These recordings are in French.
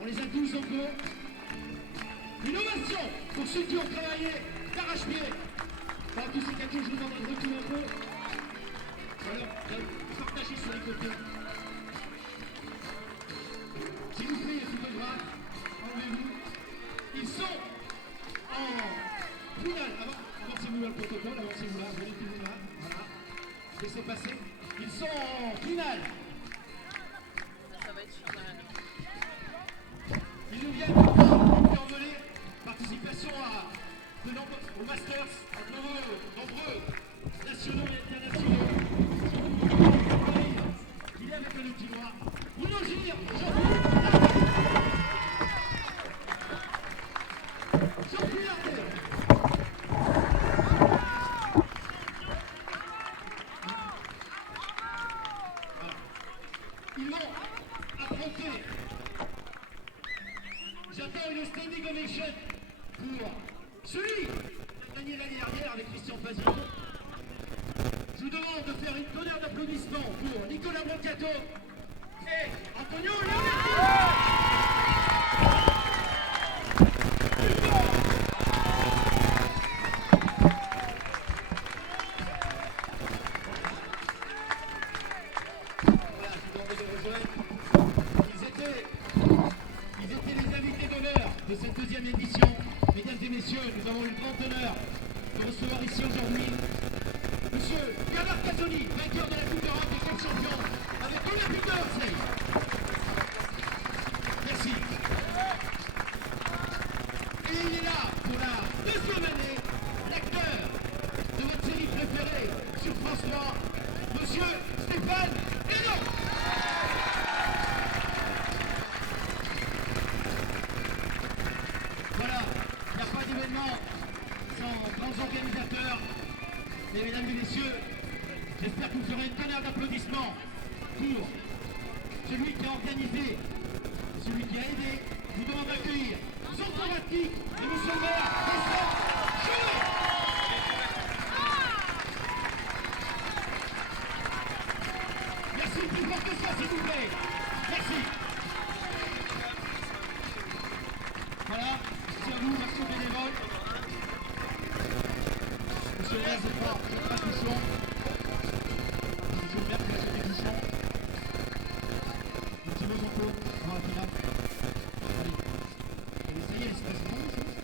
On les a tous en cours. Une ovation pour ceux qui ont travaillé d'arrache-pied. Pendant tous ces 4 jours, je vous demanderai de retour un peu. Alors, partagez sur les côtés. S'il vous plaît, les photographes, enlevez-vous. Ils sont en finale. Avancez-vous dans le protocole, avancez-vous là, venez-vous là. Voilà. Laissez passer. Ils sont en finale. Ça va être chiant derrière. Ils nous viennent envolés. Participation au Masters, à nombreux nationaux et internationaux. Il est avec le petit noir. Bruno Gilles, Jean-Pierre Lardet. Ils vont affronter. J'attends une standing ovation pour celui qui a gagné l'année dernière avec Christian Pazio. Je vous demande de faire une tonnerre d'applaudissements pour Nicolas Brancato et Antonio Leonetti. Voilà, je vous demande de rejoindre. Ils étaient les invités d'honneur de cette deuxième édition. Mesdames et messieurs, nous avons eu le grand honneur de recevoir ici aujourd'hui Monsieur Bernard Casoni, vainqueur de la Coupe d'Europe des clubs champions, avec tous les buts de Marseille. Merci. Et il est là pour la deuxième année, l'acteur de votre série préférée sur France 3, Monsieur Stéphane Guénon. Voilà, il n'y a pas d'événement sans grands organisateurs. Et mesdames et messieurs, j'espère que vous ferez une tonnerre d'applaudissements pour celui qui a organisé, celui qui a aidé. Je vous demande d'accueillir Jean Ratic et monsieur le maire Vincent Jouet. Merci, plus fort que ça s'il vous plaît. Merci. Voilà, merci à vous, merci aux bénévoles. Monsieur le maire, c'est pas touchant. Monsieur le maire, c'est touchant. Un petit mot Jean-Claude, avant la finale. Allez, ça y est, il se passe vraiment des choses.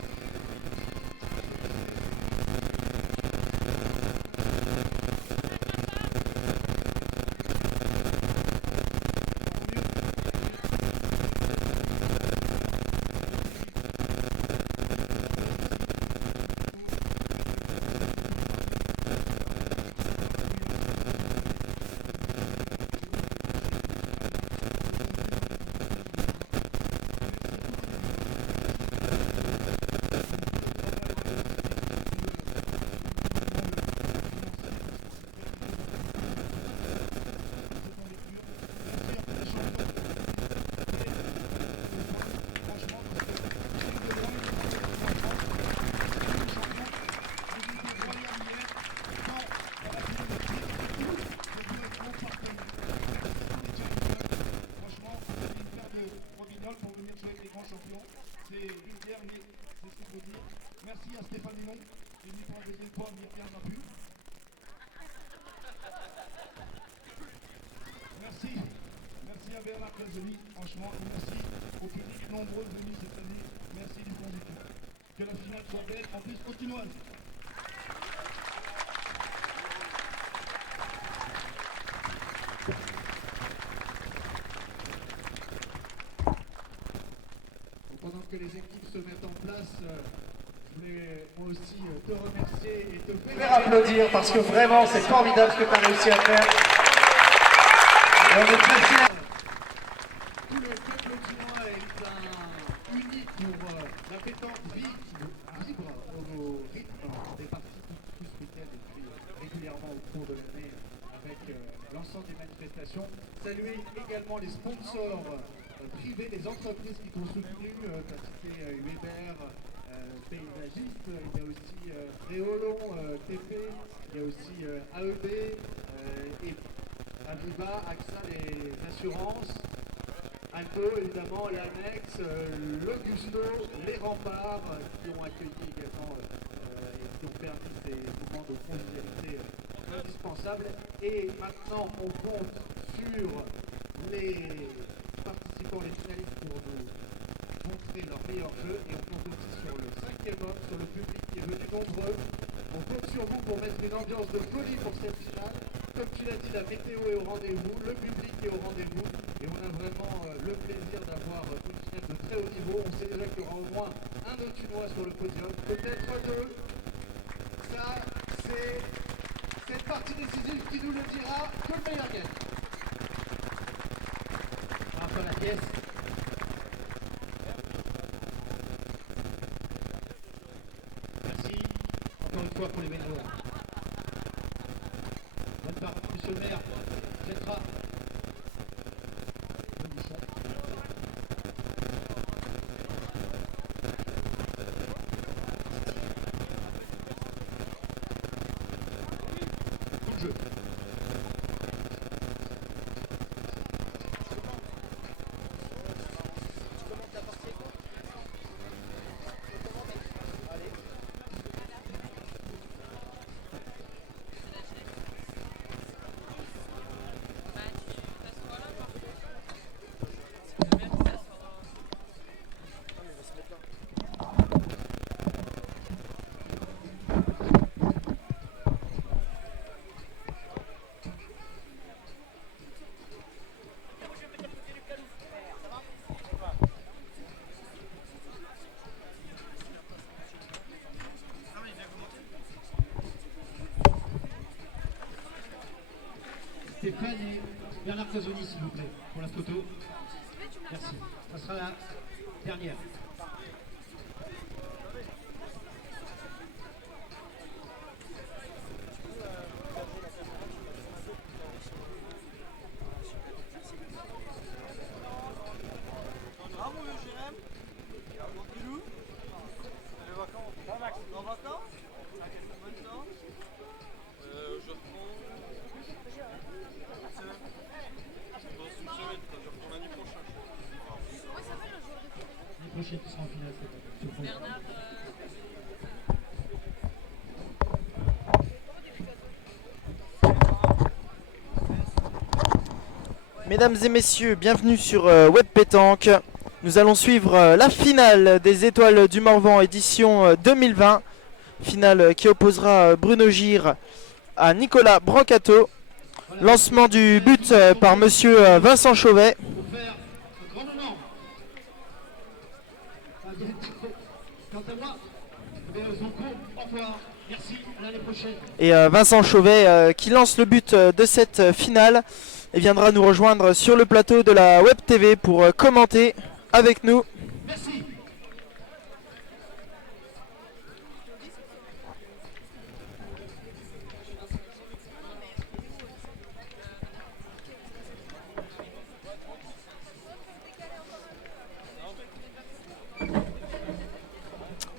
C'est une dernière, c'est ce qu'il faut dire. Merci à Stéphane Guénon, qui lui prend des fois, mais il n'a plus. Merci à Bernard Casoni, franchement, et merci au public nombreux venus cette année. Merci du fond du cœur. Que la finale soit belle, en plus continuelle. Pendant que les équipes se mettent en place, je voulais moi aussi te remercier et te faire applaudir parce que vraiment c'est formidable ce que tu as réussi à faire. Et on est très fiers. Tout le peuple chinois est uni pour la pétanque vibre au rythme des parties tout ce week-end et puis régulièrement au cours de l'année avec l'ensemble des manifestations. Saluer également les sponsors privés, des entreprises qui t'ont soutenu. Tu as cité Weber, paysagiste, il y a aussi Réolon, TP, il y a aussi AEB, et Aviva, AXA, les assurances, Alto, évidemment, l'Annex, l'Augusto, les Remparts, qui ont accueilli également et qui ont permis des moments de convivialité indispensables. Et maintenant, on compte sur les participants, les finalistes pour nous montrer leur meilleur jeu. Et on compte aussi sur le 5e homme, sur le public qui est venu nombreux. On compte sur vous pour mettre une ambiance de folie pour cette finale. Comme tu l'as dit, la météo est au rendez-vous, le public est au rendez-vous. Et on a vraiment le plaisir d'avoir une finale de très haut niveau. On sait déjà qu'il y aura au moins un Autunois sur le podium, peut-être deux. Ça, c'est cette partie décisive qui nous le dira que le meilleur gagne. Après la pièce. Merci encore une fois pour les bénévoles. Bonne part, monsieur le maire, jettera. Stéphane et Bernard Casoni, s'il vous plaît, pour la photo. Merci. Ça sera la dernière. Prochaine qui sera en finale, c'est Bernard, Mesdames et messieurs, bienvenue sur Web Pétanque. Nous allons suivre la finale des Étoiles du Morvan édition 2020. Finale qui opposera Bruno Gire à Nicolas Brancato. Lancement du but par monsieur Vincent Chauvet. Et Vincent Chauvet qui lance le but de cette finale et viendra nous rejoindre sur le plateau de la Web TV pour commenter avec nous. Merci.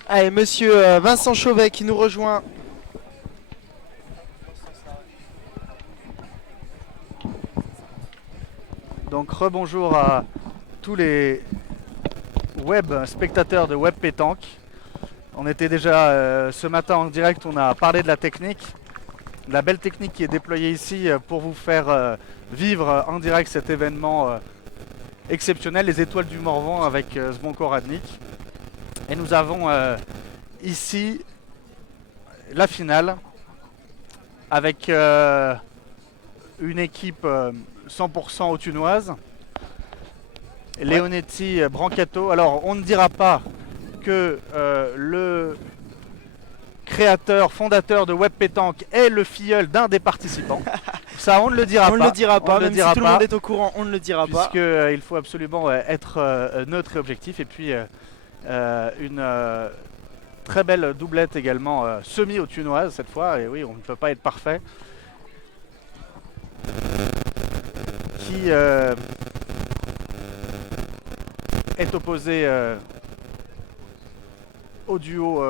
Allez, monsieur Vincent Chauvet qui nous rejoint. Donc rebonjour à tous les web spectateurs de Web Pétanque. On était déjà ce matin en direct, on a parlé de la technique, la belle technique qui est déployée ici pour vous faire vivre en direct cet événement exceptionnel, les Étoiles du Morvan avec Zvonko Radnik. Et nous avons ici la finale avec une équipe 100% autunoise, Leonetti Brancato. Alors on ne dira pas que le créateur, fondateur de Web Pétanque est le filleul d'un des participants. Ça on ne le dira pas. On ne le dira pas, même si tout le pas, monde est au courant, on ne le dira pas. Puisqu'il faut absolument être neutre et objectif. Et puis une très belle doublette également semi-autunoise cette fois. Et oui, on ne peut pas être parfait. est opposé au duo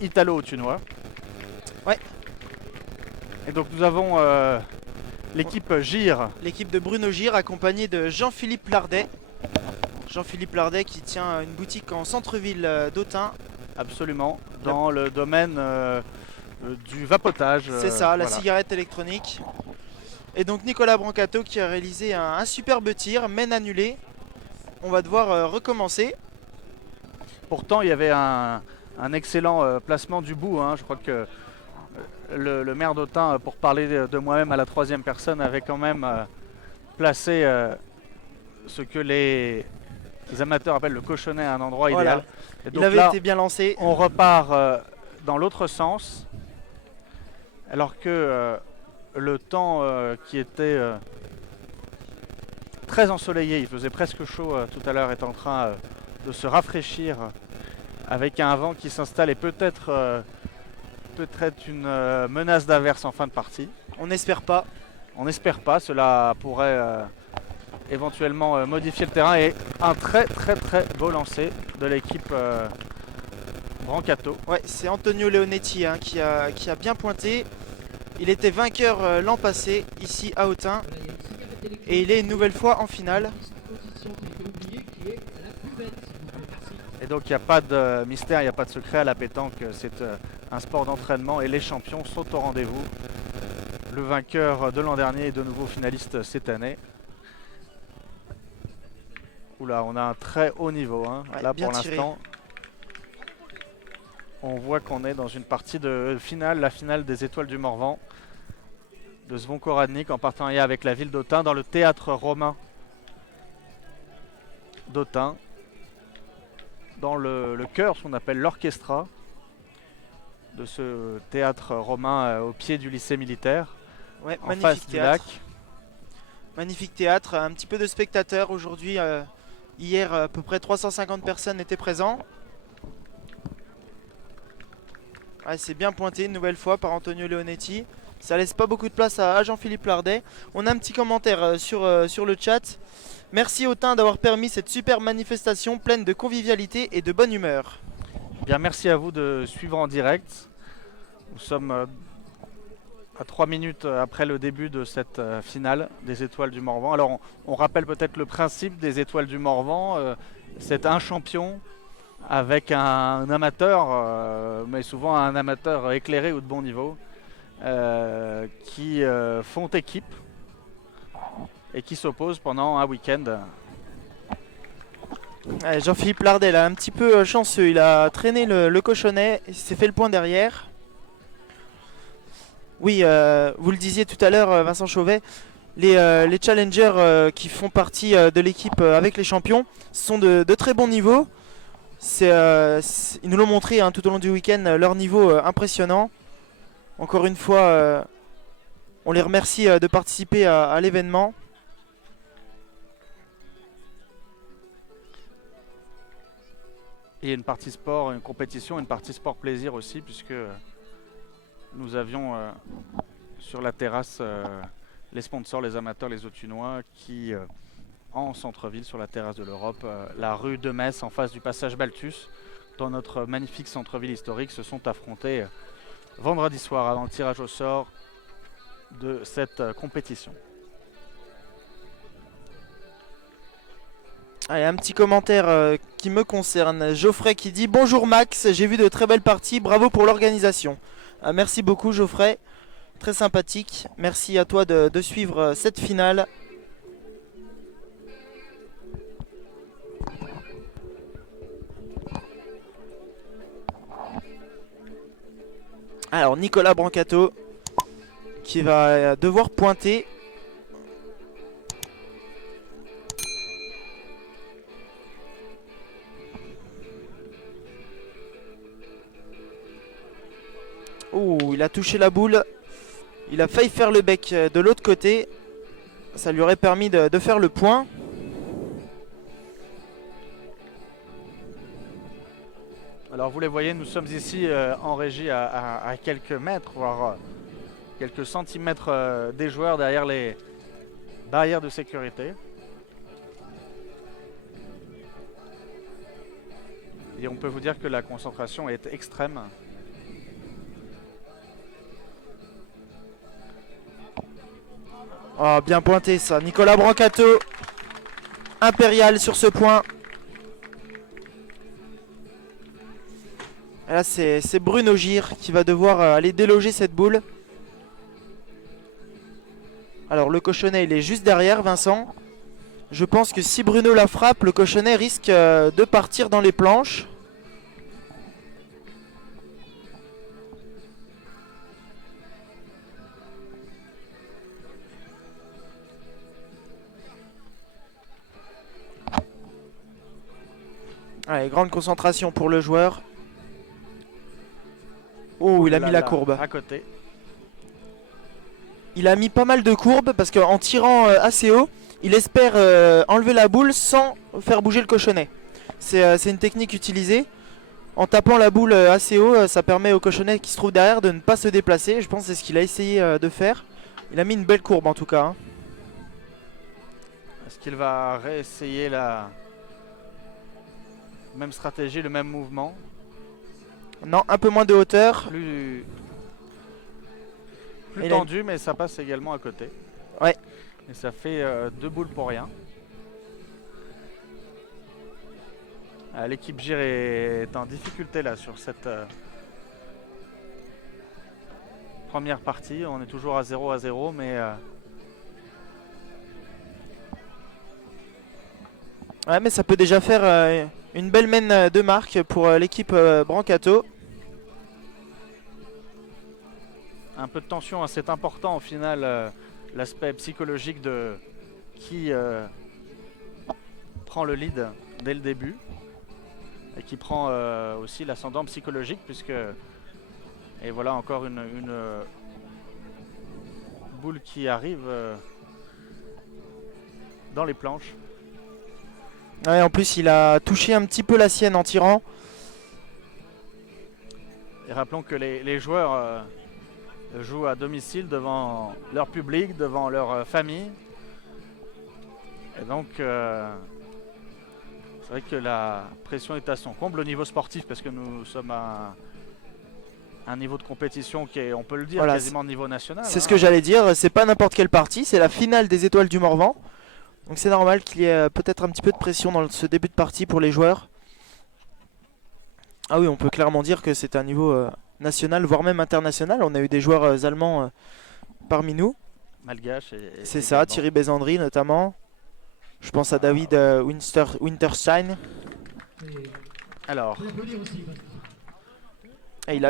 italo-autunois. Ouais. Et donc nous avons l'équipe GIR. L'équipe de Bruno Gir accompagnée de Jean-Philippe Lardet. Jean-Philippe Lardet qui tient une boutique en centre-ville d'Autun. Absolument, dans le domaine du vapotage. C'est ça, la voilà. cigarette électronique. Et donc Nicolas Brancato qui a réalisé un superbe tir, mène annulé. On va devoir recommencer. Pourtant, il y avait un excellent placement du bout. Hein. Je crois que le maire d'Autun, pour parler de moi-même à la troisième personne, avait quand même placé ce que les amateurs appellent le cochonnet à un endroit Voilà. idéal. Et donc Il avait là, été bien lancé. on repart dans l'autre sens, alors que le temps qui était très ensoleillé, il faisait presque chaud tout à l'heure, est en train de se rafraîchir avec un vent qui s'installe et peut-être une menace d'averse en fin de partie. On n'espère pas. On n'espère pas, cela pourrait éventuellement modifier le terrain, et un très beau lancer de l'équipe Brancato. Ouais, c'est Antonio Leonetti hein, qui a bien pointé. Il était vainqueur l'an passé ici à Autun et il est une nouvelle fois en finale. Et donc il n'y a pas de mystère, il n'y a pas de secret à la pétanque, c'est un sport d'entraînement et les champions sont au rendez-vous. Le vainqueur de l'an dernier est de nouveau finaliste cette année. Oula, on a un très haut niveau hein. Ouais, là bien pour tiré. l'instant. On voit qu'on est dans une partie de finale, la finale des Étoiles du Morvan de Zvonko Radnik en partenariat avec la ville d'Autun dans le théâtre romain d'Autun, dans le cœur, ce qu'on appelle l'orchestra de ce théâtre romain au pied du lycée militaire, Ouais, en magnifique face du lac. théâtre. Magnifique théâtre, un petit peu de spectateurs aujourd'hui. Hier, à peu près 350 personnes étaient présentes. Ouais, c'est bien pointé une nouvelle fois par Antonio Leonetti. Ça laisse pas beaucoup de place à Jean-Philippe Lardet. On a un petit commentaire sur le chat. Merci Autun d'avoir permis cette superbe manifestation pleine de convivialité et de bonne humeur. Bien, merci à vous de suivre en direct. Nous sommes à 3 minutes après le début de cette finale des Étoiles du Morvan. Alors on rappelle peut-être le principe des Étoiles du Morvan. C'est un champion avec un amateur, mais souvent un amateur éclairé ou de bon niveau, qui font équipe et qui s'opposent pendant un week-end. Ouais, Jean-Philippe Lardet là, un petit peu chanceux. Il a traîné le cochonnet, il s'est fait le point derrière. Oui, vous le disiez tout à l'heure, Vincent Chauvet, les challengers qui font partie de l'équipe avec les champions sont de très bons niveaux. Ils nous l'ont montré hein, tout au long du week-end, leur niveau impressionnant. Encore une fois, on les remercie de participer à l'événement. Et une partie sport, une compétition, une partie sport plaisir aussi, puisque nous avions sur la terrasse les sponsors, les amateurs, les Autunois qui, en centre-ville, sur la terrasse de l'Europe, la rue de Metz, en face du passage Balthus, dans notre magnifique centre-ville historique, se sont affrontés vendredi soir avant le tirage au sort de cette compétition. Allez, un petit commentaire qui me concerne. Geoffrey qui dit « Bonjour Max, j'ai vu de très belles parties, bravo pour l'organisation. » Merci beaucoup Geoffrey, très sympathique. Merci à toi de suivre cette finale. Alors Nicolas Brancato qui va devoir pointer. Oh, il a touché la boule. Il a failli faire le bec de l'autre côté. Ça lui aurait permis de faire le point. Alors vous les voyez, nous sommes ici en régie à quelques mètres, voire quelques centimètres des joueurs derrière les barrières de sécurité. Et on peut vous dire que la concentration est extrême. Oh, bien pointé ça. Nicolas Brancato. Impérial sur ce point. Et là, c'est Bruno Gir qui va devoir aller déloger cette boule. Alors, le cochonnet, il est juste derrière, Vincent. Je pense que si Bruno la frappe, le cochonnet risque de partir dans les planches. Allez, grande concentration pour le joueur. Oh, il a mis la courbe. À côté. Il a mis pas mal de courbes parce qu'en tirant assez haut, il espère enlever la boule sans faire bouger le cochonnet. C'est une technique utilisée. En tapant la boule assez haut, ça permet au cochonnet qui se trouve derrière de ne pas se déplacer. Je pense que c'est ce qu'il a essayé de faire. Il a mis une belle courbe en tout cas. Hein. Est-ce qu'il va réessayer la même stratégie, le même mouvement? Non, un peu moins de hauteur. Plus Et tendu, mais ça passe également à côté. Ouais. Et ça fait 2 boules pour rien. L'équipe Gir est en difficulté là sur cette première partie. On est toujours à 0-0, mais Ouais, mais ça peut déjà faire une belle mène de marque pour l'équipe Brancato. un peu de tension, hein. C'est important au final, l'aspect psychologique de qui prend le lead dès le début et qui prend aussi l'ascendant psychologique, puisque et voilà encore une boule qui arrive dans les planches. Ouais, en plus il a touché un petit peu la sienne en tirant. Et rappelons que les joueurs jouent à domicile devant leur public, devant leur famille. Et donc c'est vrai que la pression est à son comble au niveau sportif, parce que nous sommes à un niveau de compétition qui est, on peut le dire, Voilà, quasiment niveau national. C'est ce que j'allais dire, c'est pas n'importe quelle partie, c'est la finale des étoiles du Morvan. Donc c'est normal qu'il y ait peut-être un petit peu de pression dans ce début de partie pour les joueurs. Ah oui, on peut clairement dire que c'est un niveau national, voire même international. On a eu des joueurs allemands parmi nous. Malgache. C'est ça, Thierry Bézandry notamment. Je pense à David Winterstein. Alors, Et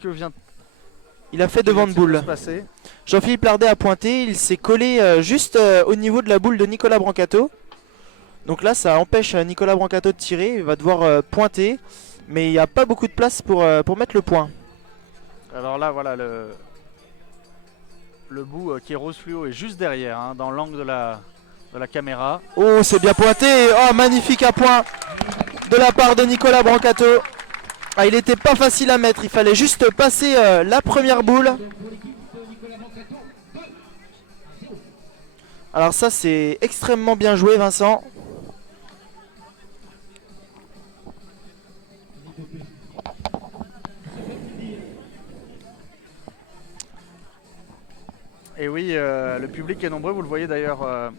que vient il a fait devant de boule. se passer? Jean-Philippe Lardet a pointé, il s'est collé juste au niveau de la boule de Nicolas Brancato. Donc là ça empêche Nicolas Brancato de tirer, il va devoir pointer. Mais il n'y a pas beaucoup de place pour mettre le point. Alors là voilà, le bout qui est rose fluo est juste derrière, hein, dans l'angle de la caméra. Oh, c'est bien pointé. Oh, magnifique à point de la part de Nicolas Brancato. Ah, il n'était pas facile à mettre, il fallait juste passer la première boule. Alors ça c'est extrêmement bien joué, Vincent. Et oui, le public est nombreux, vous le voyez d'ailleurs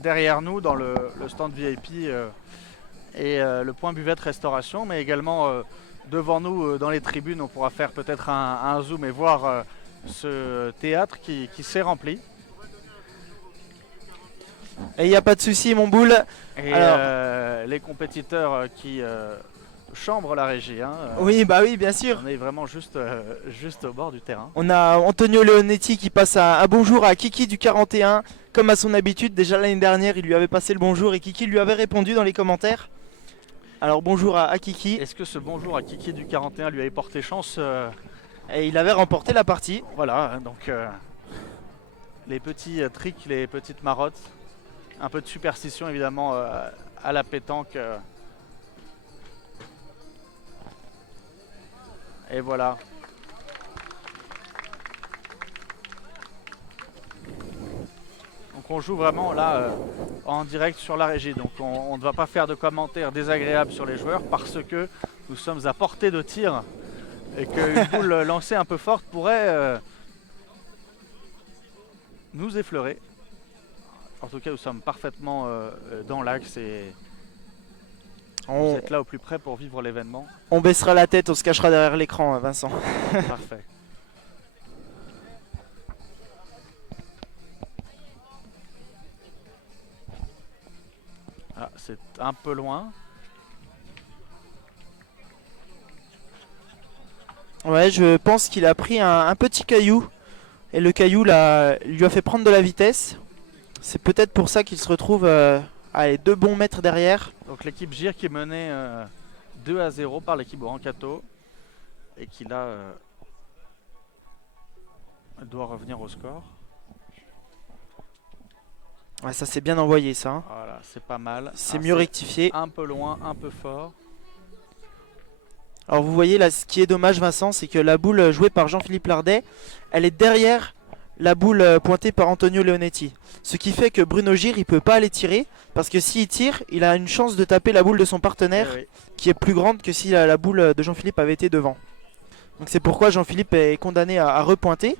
derrière nous dans le stand VIP et le point buvette restauration, mais également devant nous dans les tribunes. On pourra faire peut-être un zoom et voir ce théâtre qui s'est rempli. Et il n'y a pas de souci, mon boule. Et Alors, les compétiteurs qui chambrent la régie. Hein, oui, bah oui, bien sûr. on est vraiment juste au bord du terrain. On a Antonio Leonetti qui passe un bonjour à Kiki du 41. Comme à son habitude, déjà l'année dernière, il lui avait passé le bonjour et Kiki lui avait répondu dans les commentaires. Alors bonjour à Kiki. Est-ce que ce bonjour à Kiki du 41 lui avait porté chance Et il avait remporté la partie. Voilà, donc les petits tricks, les petites marottes, un peu de superstition évidemment à la pétanque. Et voilà. Donc Donc on joue vraiment là en direct sur la régie. Donc on ne va pas faire de commentaires désagréables sur les joueurs parce que nous sommes à portée de tir et qu'une boule lancée un peu forte pourrait nous effleurer. En tout cas, nous sommes parfaitement dans l'axe et vous êtes là au plus près pour vivre l'événement. On baissera la tête, on se cachera derrière l'écran, Vincent. Parfait. Ah, c'est un peu loin. Ouais, je pense qu'il a pris un petit caillou. Et le caillou lui a fait prendre de la vitesse. C'est peut-être pour ça qu'il se retrouve à 2 bons mètres derrière. Donc l'équipe GIR qui est menée 2-0 par l'équipe Brancato. Et qui là doit revenir au score. Ouais, ça c'est bien envoyé ça. Hein. Voilà, c'est pas mal. C'est mieux rectifié. Un peu loin, un peu fort. Alors vous voyez là, ce qui est dommage Vincent, c'est que la boule jouée par Jean-Philippe Lardet, elle est derrière la boule pointée par Antonio Leonetti. Ce qui fait que Bruno Gir, il peut pas aller tirer, parce que s'il tire, il a une chance de taper la boule de son partenaire, Oui. qui est plus grande que si la boule de Jean-Philippe avait été devant. Donc c'est pourquoi Jean-Philippe est condamné à repointer.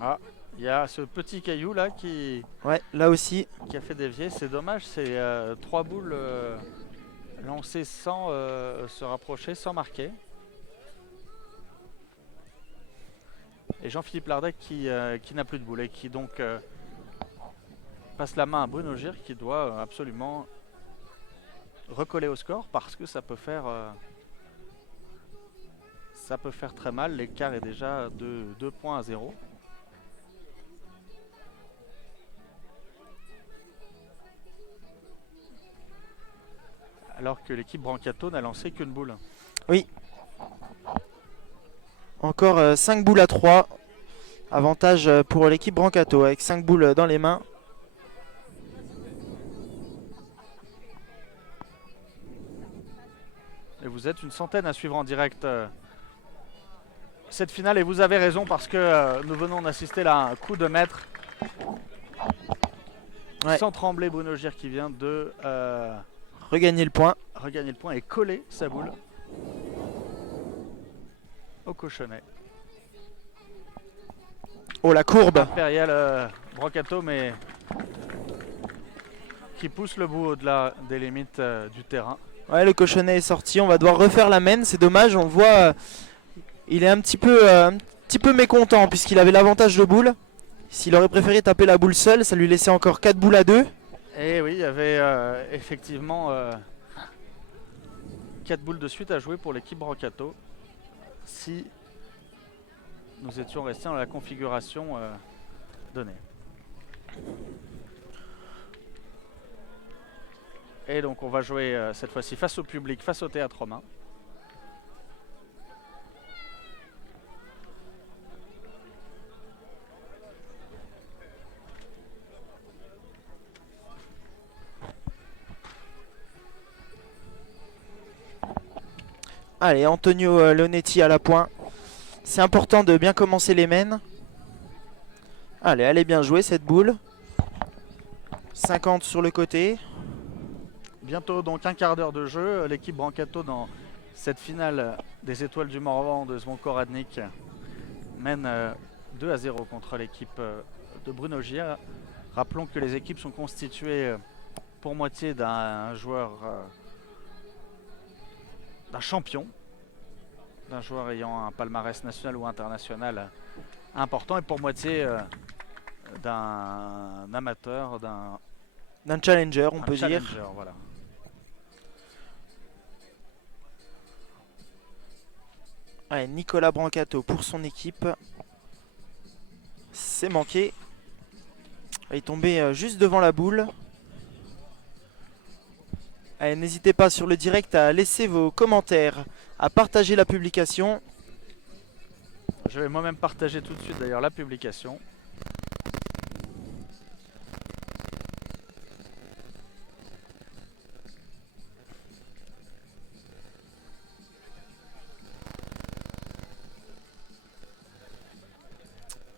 Ah, il y a ce petit caillou là qui Ouais, là aussi. a fait dévier. C'est dommage, c'est 3 boules lancées sans se rapprocher, sans marquer. Et Jean-Philippe Lardet qui n'a plus de boule et qui donc passe la main à Bruno Gir qui doit absolument recoller au score parce que ça peut faire très mal. L'écart est déjà de 2 points à 0. Alors que l'équipe Brancato n'a lancé qu'une boule. Oui. Encore 5 boules à 3. Avantage pour l'équipe Brancato avec 5 boules dans les mains. Et vous êtes une centaine à suivre en direct cette finale. Et vous avez raison parce que nous venons d'assister là à un coup de maître. Ouais. Sans trembler, Bruno Gir qui vient de Regagner le point. regagner le point et coller sa boule au cochonnet. Oh la courbe. Impérial Brancato mais qui pousse le bout au-delà des limites du terrain. Ouais, le cochonnet est sorti. On va devoir refaire la main. C'est dommage. On voit, il est un petit peu mécontent puisqu'il avait l'avantage de boule. S'il aurait préféré taper la boule seule, ça lui laissait encore 4 boules à 2. Et oui, il y avait effectivement 4 boules de suite à jouer pour l'équipe Brancato. Si nous étions restés dans la configuration donnée. Et donc on va jouer cette fois-ci face au public, face au théâtre romain. Allez, Antonio Leonetti à la pointe. C'est important de bien commencer les mains. Allez, elle est bien jouée cette boule. 50 sur le côté. Bientôt donc un quart d'heure de jeu. L'équipe Brancato dans cette finale des Étoiles du Morvan de Zvonko Radnik mène 2-0 contre l'équipe de Bruno Gir. Rappelons que les équipes sont constituées pour moitié d'un joueur, d'un champion, d'un joueur ayant un palmarès national ou international important et pour moitié d'un amateur, D'un challenger, on peut dire. voilà. Allez, Nicolas Brancato pour son équipe. C'est manqué. Il est tombé juste devant la boule. Allez, n'hésitez pas sur le direct à laisser vos commentaires, à partager la publication. Je vais moi-même partager tout de suite d'ailleurs la publication.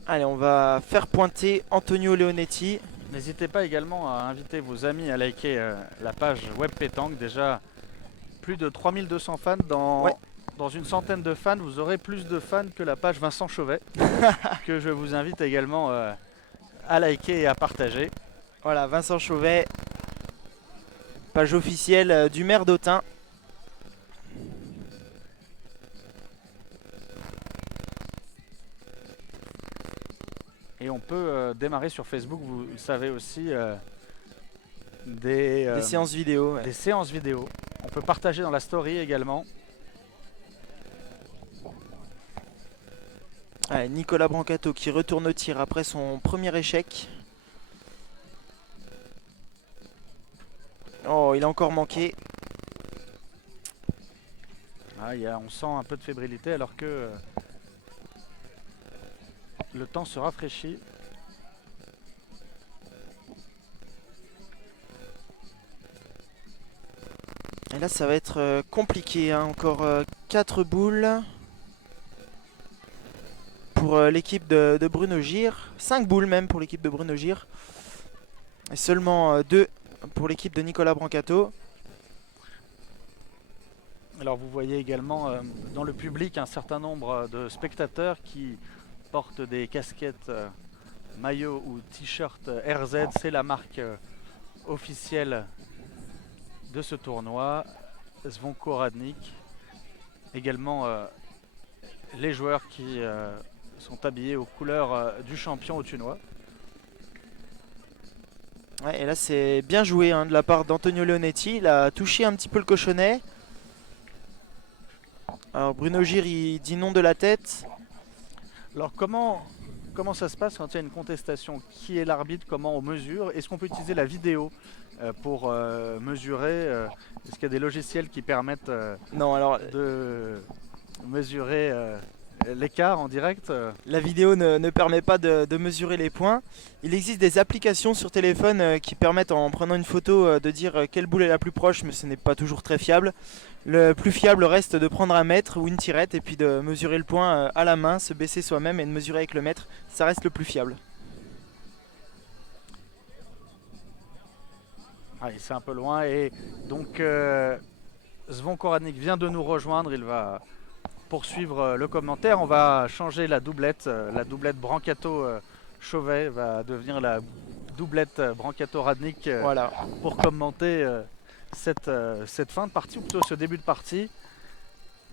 Allez, on va faire pointer Antonio Leonetti. N'hésitez pas également à inviter vos amis à liker la page Web Pétanque. Déjà plus de 3200 fans dans une centaine de fans. Vous aurez plus de fans que la page Vincent Chauvet que je vous invite également à liker et à partager. Voilà, Vincent Chauvet, page officielle du maire d'Autun. Et on peut démarrer sur Facebook, vous le savez aussi, des séances vidéo. Ouais. des séances vidéo. On peut partager dans la story également. Allez, Nicolas Brancato qui retourne au tir après son premier échec. Oh, il a encore manqué. Ah, on sent un peu de fébrilité alors que le temps se rafraîchit. Et là, ça va être compliqué. Hein. Encore 4 boules pour l'équipe de Bruno Gir. 5 boules même pour l'équipe de Bruno Gir. Et seulement 2 pour l'équipe de Nicolas Brancato. Alors vous voyez également dans le public un certain nombre de spectateurs qui portent des casquettes maillots ou t-shirts RZ. C'est la marque officielle de ce tournoi. Zvonko Radnik. Également les joueurs qui sont habillés aux couleurs du champion autunois. Ouais, et là, c'est bien joué hein, de la part d'Antonio Leonetti. Il a touché un petit peu le cochonnet. Alors Bruno Gir, il dit non de la tête. Alors comment ça se passe quand il y a une contestation? Qui est l'arbitre? Comment on mesure? Est-ce qu'on peut utiliser la vidéo pour mesurer? Est-ce qu'il y a des logiciels qui permettent Non, alors de mesurer l'écart en direct? la vidéo ne permet pas de mesurer les points. Il existe des applications sur téléphone qui permettent en prenant une photo de dire quelle boule est la plus proche, mais ce n'est pas toujours très fiable. Le plus fiable reste de prendre un mètre ou une tirette et puis de mesurer le point à la main, se baisser soi-même et de mesurer avec le mètre. Ça reste le plus fiable. Ah, c'est un peu loin et donc Zvonko Radnik vient de nous rejoindre. Il va poursuivre le commentaire. On va changer la doublette. La doublette Brancato-Chauvet va devenir la doublette Brancato-Radnik Voilà. pour commenter cette fin de partie, ou plutôt ce début de partie.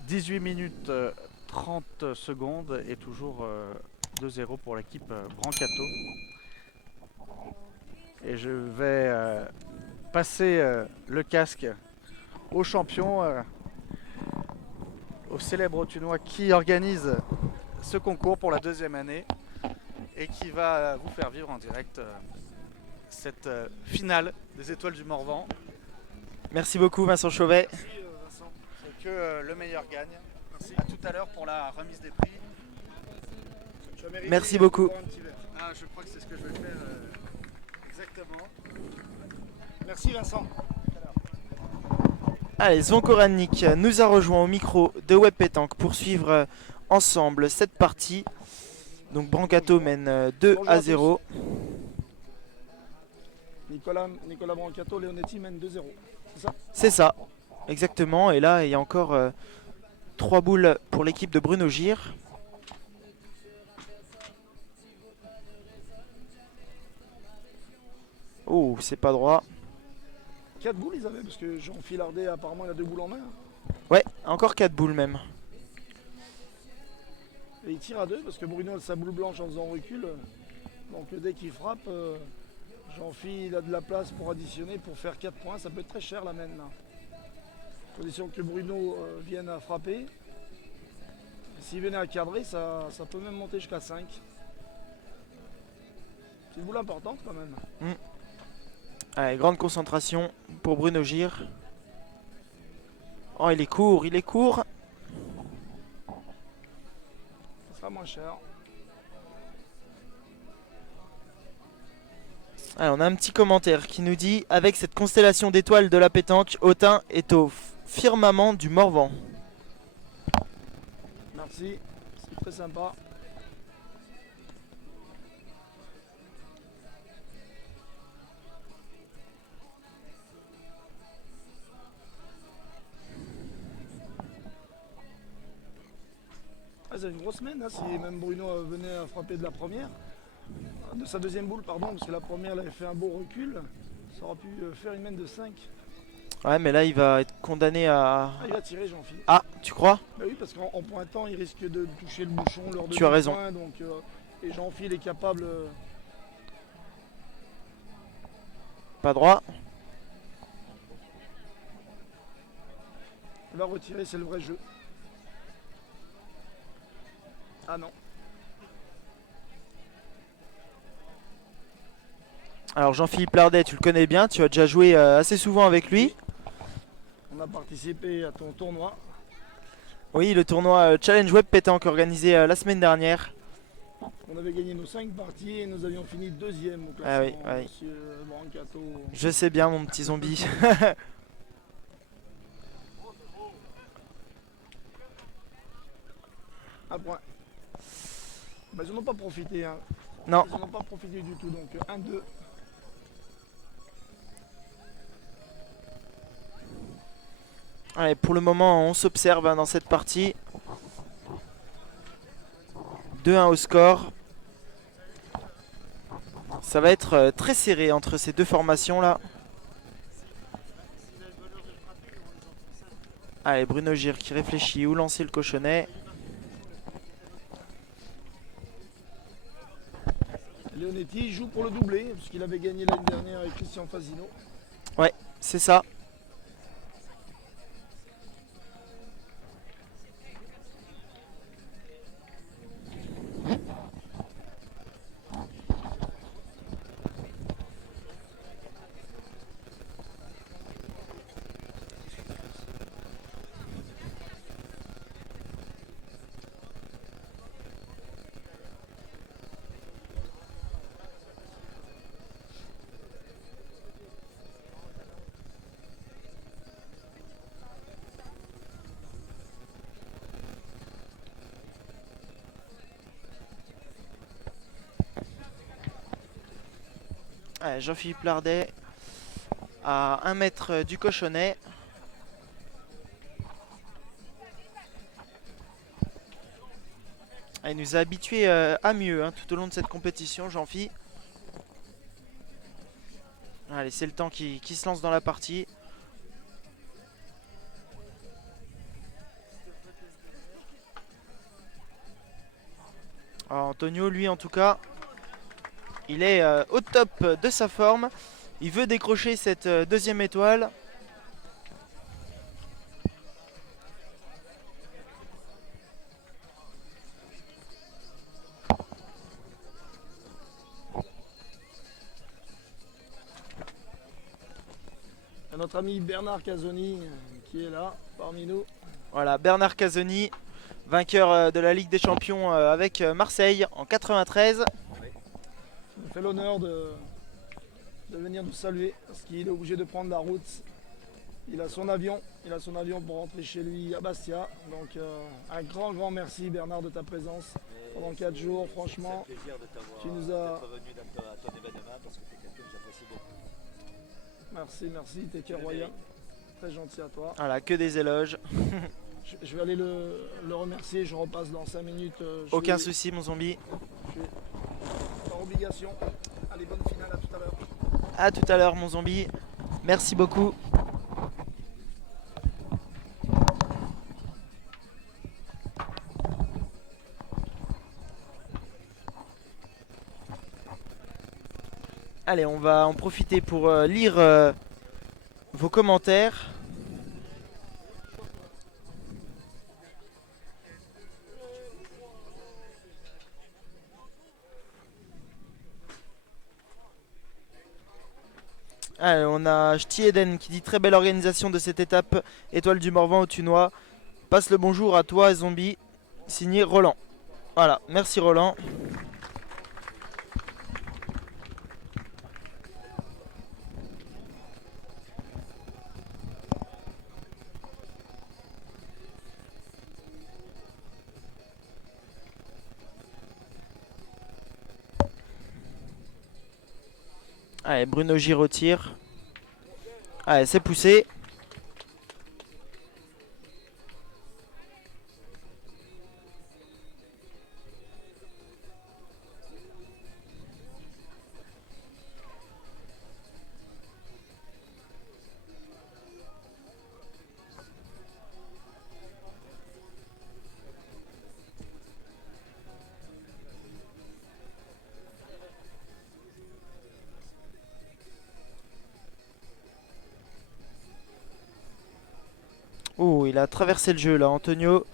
18 minutes 30 secondes et toujours 2-0 pour l'équipe Brancato. Et je vais passer le casque au champion, au célèbre autunois qui organise ce concours pour la 2e année et qui va vous faire vivre en direct cette finale des Étoiles du Morvan. Merci beaucoup Vincent Chauvet. Merci Vincent. C'est que le meilleur gagne. Merci. À tout à l'heure pour la remise des prix. Merci beaucoup. Ah, je crois que c'est ce que je vais faire exactement. Merci Vincent. Allez, Zvonko Radnik nous a rejoint au micro de Web Pétanque pour suivre ensemble cette partie. Donc Brancato mène 2-0. Nicolas Brancato, Leonetti mène 2-0. C'est ça? C'est ça, exactement. Et là, il y a encore 3 boules pour l'équipe de Bruno Gir. Oh, c'est pas droit. 4 boules ils avaient, parce que Jean Filardet apparemment il a 2 boules en main. Ouais, encore 4 boules même. Et il tire à 2 parce que Bruno a sa boule blanche en faisant recul. Donc dès qu'il frappe, Jean-Phi il a de la place pour additionner, pour faire 4 points. Ça peut être très cher la main là. Condition que Bruno vienne à frapper. S'il venait à cadrer, ça peut même monter jusqu'à 5. C'est une boule importante quand même. Allez, grande concentration pour Bruno Gir. Oh, il est court, il est court. Ça sera moins cher. Alors, on a un petit commentaire qui nous dit: avec cette constellation d'étoiles de la pétanque, Autun est au firmament du Morvan. Merci, c'est très sympa. c'est une grosse semaine. Hein, si même Bruno venait à frapper de la première, de sa deuxième boule, pardon, parce que la première, elle avait fait un beau recul. Ça aurait pu faire une main de 5. Ouais, mais là, il va être condamné à... Ah, il va tirer, Jean-Philippe. Ah, tu crois? Bah oui, parce qu'en pointant, il risque de toucher le bouchon lors de Tu as deux raison. points, donc, et Jean-Philippe est capable. Pas droit. Il va retirer, c'est le vrai jeu. Ah non. Alors Jean-Philippe Lardet, tu le connais bien, tu as déjà joué assez souvent avec lui. On a participé à ton tournoi. Oui, le tournoi Challenge Web Pétanque organisé la semaine dernière. On avait gagné nos 5 parties et nous avions fini deuxième au Ah oui, classement. oui. Monsieur Brancato. Je sais bien, mon petit zombie. Un point. Bah, ils n'en ont pas profité. Hein. Non. Ils n'en ont pas profité du tout. Donc 1-2. Allez, pour le moment, on s'observe dans cette partie. 2-1 au score. Ça va être très serré entre ces deux formations là. Allez, Bruno Gir qui réfléchit où lancer le cochonnet. Leonetti joue pour le doublé, puisqu'il avait gagné l'année dernière avec Christian Fasino. Ouais, c'est ça. Allez, Jean-Philippe Lardet à 1 mètre du cochonnet. Il nous a habitués à mieux tout au long de cette compétition, Jean-Philippe. Allez, c'est le temps qui se lance dans la partie. Alors, Antonio, lui en tout cas, il est au top de sa forme. Il veut décrocher cette deuxième étoile. Et notre ami Bernard Casoni qui est là parmi nous. Voilà, Bernard Casoni, vainqueur de la Ligue des Champions avec Marseille en 93. Il nous fait l'honneur de venir nous saluer parce qu'il est obligé de prendre la route. Il a son avion pour rentrer chez lui à Bastia. Donc un grand merci Bernard de ta présence pendant 4 jours. Franchement, C'est un plaisir de t'avoir tu nous as... d'être venu à ton événement parce que tu es quelqu'un que j'apprécie beaucoup. Merci, t'es cœur royal. Très gentil à toi. Voilà, que des éloges. Je vais aller le remercier, je repasse dans 5 minutes. Aucun souci, mon zombie. Je suis par obligation. Allez, bonne finale, à tout à l'heure. À tout à l'heure, mon zombie. Merci beaucoup. Allez, on va en profiter pour lire vos commentaires. Allez, on a Ch'ti Eden qui dit très belle organisation de cette étape. Étoile du Morvan au Tunois. Passe le bonjour à toi, zombie. Signé Roland. Voilà, merci Roland. Allez, Bruno Giro tire. Allez, c'est poussé. Oh, il a traversé le jeu là, Antonio.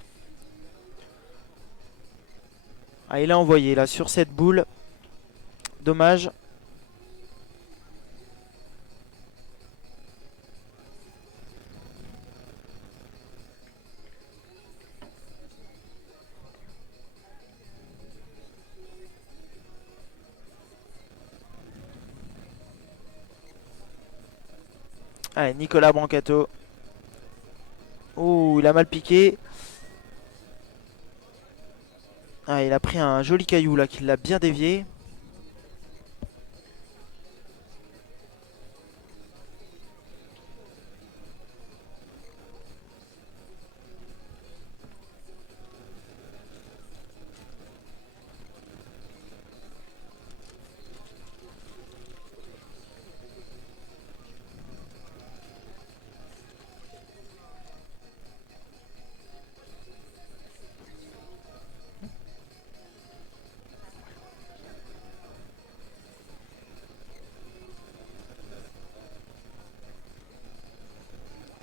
Ah, il a envoyé là sur cette boule. Dommage. Allez, Nicolas Brancato. Oh, il a mal piqué. Ah, il a pris un joli caillou là qui l'a bien dévié.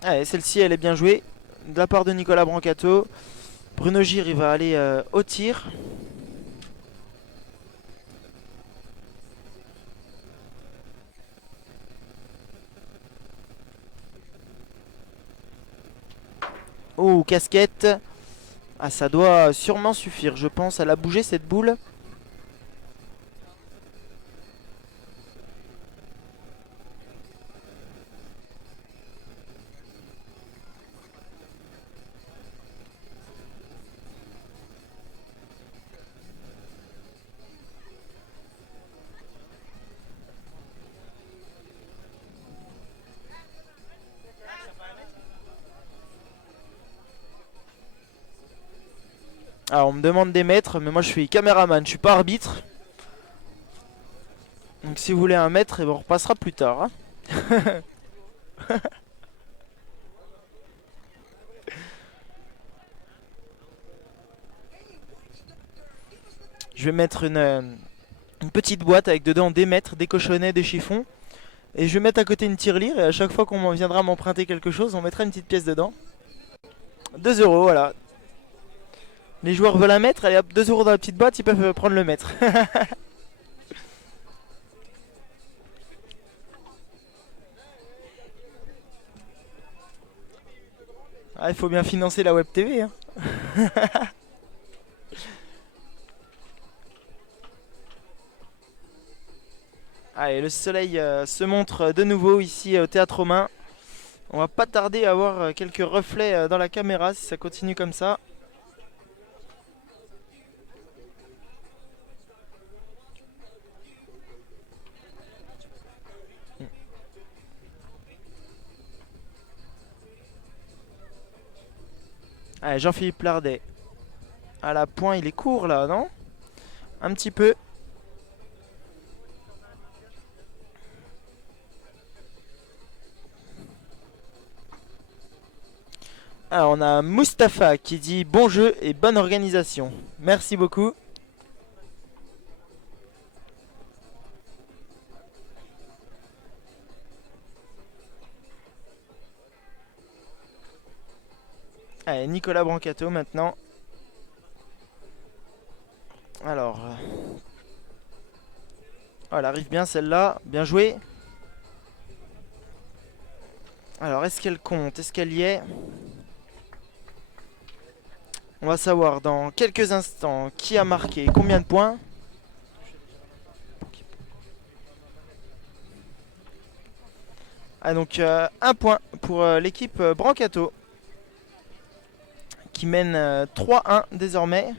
Allez, celle-ci, elle est bien jouée. De la part de Nicolas Brancato. Bruno Gir, il va aller au tir. Oh, casquette. Ah, ça doit sûrement suffire, je pense. Elle a bougé cette boule. Alors on me demande des mètres, mais moi je suis caméraman, je suis pas arbitre. Donc si vous voulez un mètre, on repassera plus tard. Hein. Je vais mettre une petite boîte avec dedans des mètres, des cochonnets, des chiffons. Et je vais mettre à côté une tirelire et à chaque fois qu'on viendra m'emprunter quelque chose, on mettra une petite pièce dedans. 2 euros, voilà. Les joueurs veulent un mètre, allez hop, 2 euros dans la petite boîte, ils peuvent prendre le mètre. Ah, il faut bien financer la web TV. Hein. Allez, le soleil se montre de nouveau ici au Théâtre Romain. On va pas tarder à avoir quelques reflets dans la caméra si ça continue comme ça. Allez, Jean-Philippe Lardet. À la pointe, il est court là, non? Un petit peu. Alors, on a Mustapha qui dit bon jeu et bonne organisation. Merci beaucoup. Allez, Nicolas Brancato maintenant. Alors. Oh, elle arrive bien celle-là. Bien joué. Alors, est-ce qu'elle compte? Est-ce qu'elle y est? On va savoir dans quelques instants qui a marqué combien de points. Ah, donc 1 point pour l'équipe Brancato. Qui mène 3-1 désormais.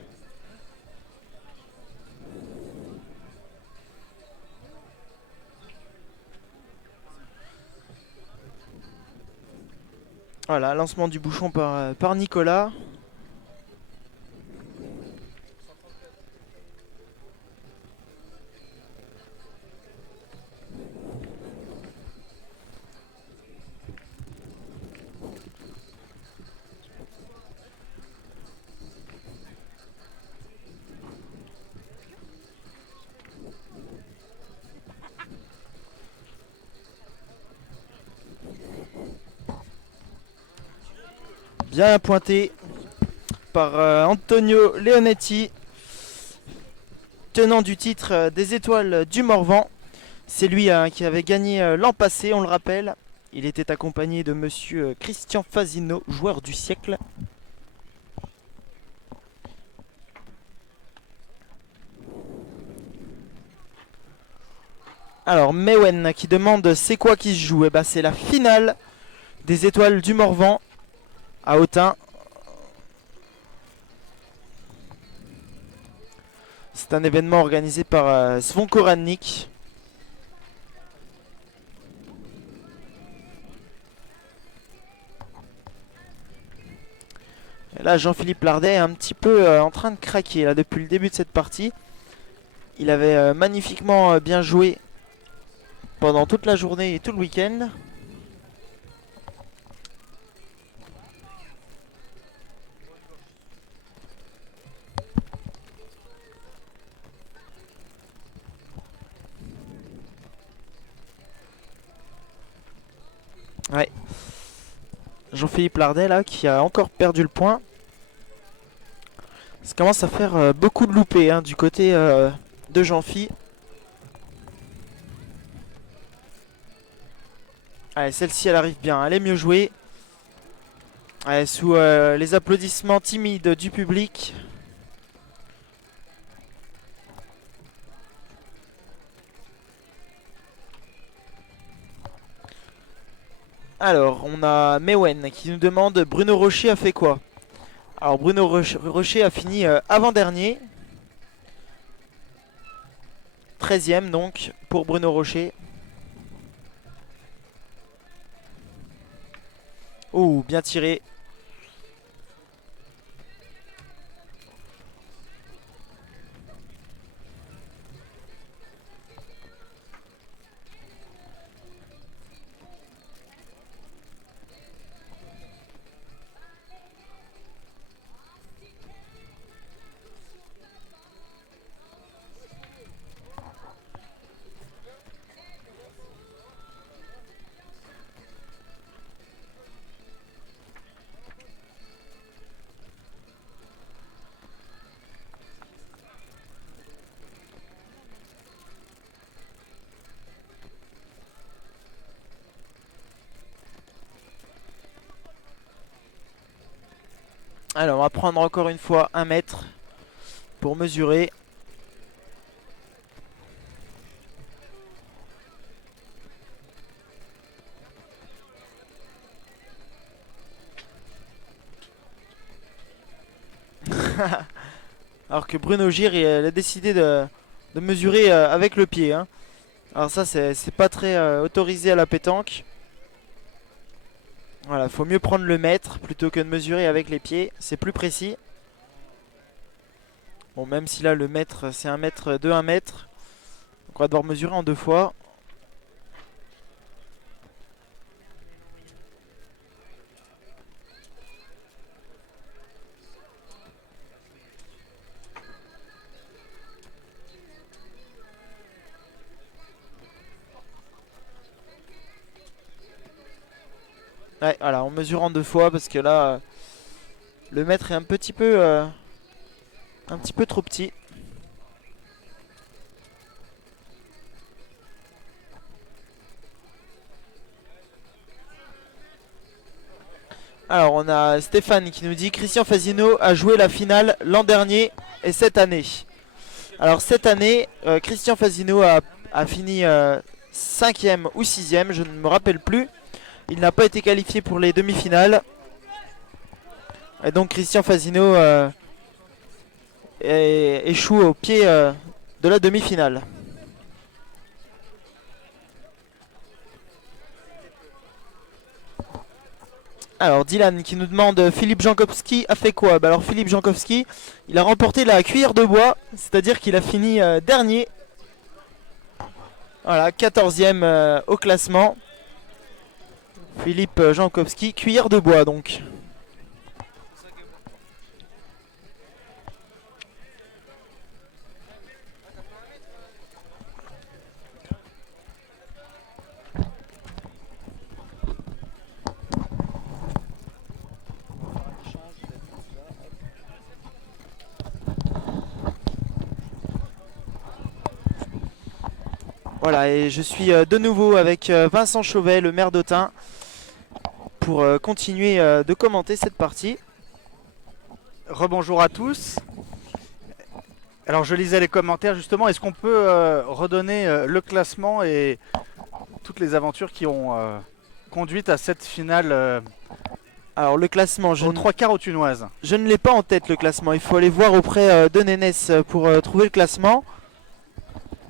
Voilà, lancement du bouchon par Nicolas. bien pointé par Antonio Leonetti, tenant du titre des étoiles du Morvan. C'est lui qui avait gagné l'an passé, on le rappelle. Il était accompagné de monsieur Christian Fazino, joueur du siècle. Alors Mewen qui demande c'est quoi qui se joue. Eh ben, c'est la finale des étoiles du Morvan à Autun. C'est un événement organisé par Zvonko Radnik. Et là, Jean-Philippe Lardet est un petit peu en train de craquer là, depuis le début de cette partie. Il avait magnifiquement bien joué pendant toute la journée et tout le week-end. Ouais. Jean-Philippe Lardet là qui a encore perdu le point. Ça commence à faire beaucoup de loupés du côté de Jean-Phi. Allez, celle-ci elle arrive bien, elle est mieux jouée. Allez, sous les applaudissements timides du public. Alors, on a Mewen qui nous demande Bruno Rocher a fait quoi? Alors, Bruno Rocher a fini avant-dernier. 13e donc pour Bruno Rocher. Oh, bien tiré. Alors on va prendre encore une fois 1 mètre pour mesurer. Alors que Bruno Gir il a décidé de mesurer avec le pied. Alors ça c'est pas très autorisé à la pétanque. Voilà, faut mieux prendre le mètre plutôt que de mesurer avec les pieds, c'est plus précis. Bon, même si là le mètre c'est 1 mètre de 1 mètre, donc on va devoir mesurer en 2 fois. Ouais, voilà, on mesure en 2 fois parce que là, le mètre est un petit peu trop petit. Alors, on a Stéphane qui nous dit Christian Fazino a joué la finale l'an dernier et cette année. Alors, cette année, Christian Fazino a fini 5e ou 6e, je ne me rappelle plus. Il n'a pas été qualifié pour les demi-finales. Et donc Christian Fazino échoue au pied de la demi-finale. Alors Dylan qui nous demande Philippe Jankowski a fait quoi? Alors Philippe Jankowski, il a remporté la cuillère de bois, c'est-à-dire qu'il a fini dernier. Voilà, 14e au classement. Philippe Jankowski, cuillère de bois donc. Voilà, et je suis de nouveau avec Vincent Chauvet, le maire d'Autun, pour continuer de commenter cette partie. Rebonjour à tous. Alors je lisais les commentaires justement, est-ce qu'on peut redonner le classement et toutes les aventures qui ont conduit à cette finale Alors le classement, aux trois quarts autunoises? je ne l'ai pas en tête le classement, il faut aller voir auprès de Nénès pour trouver le classement.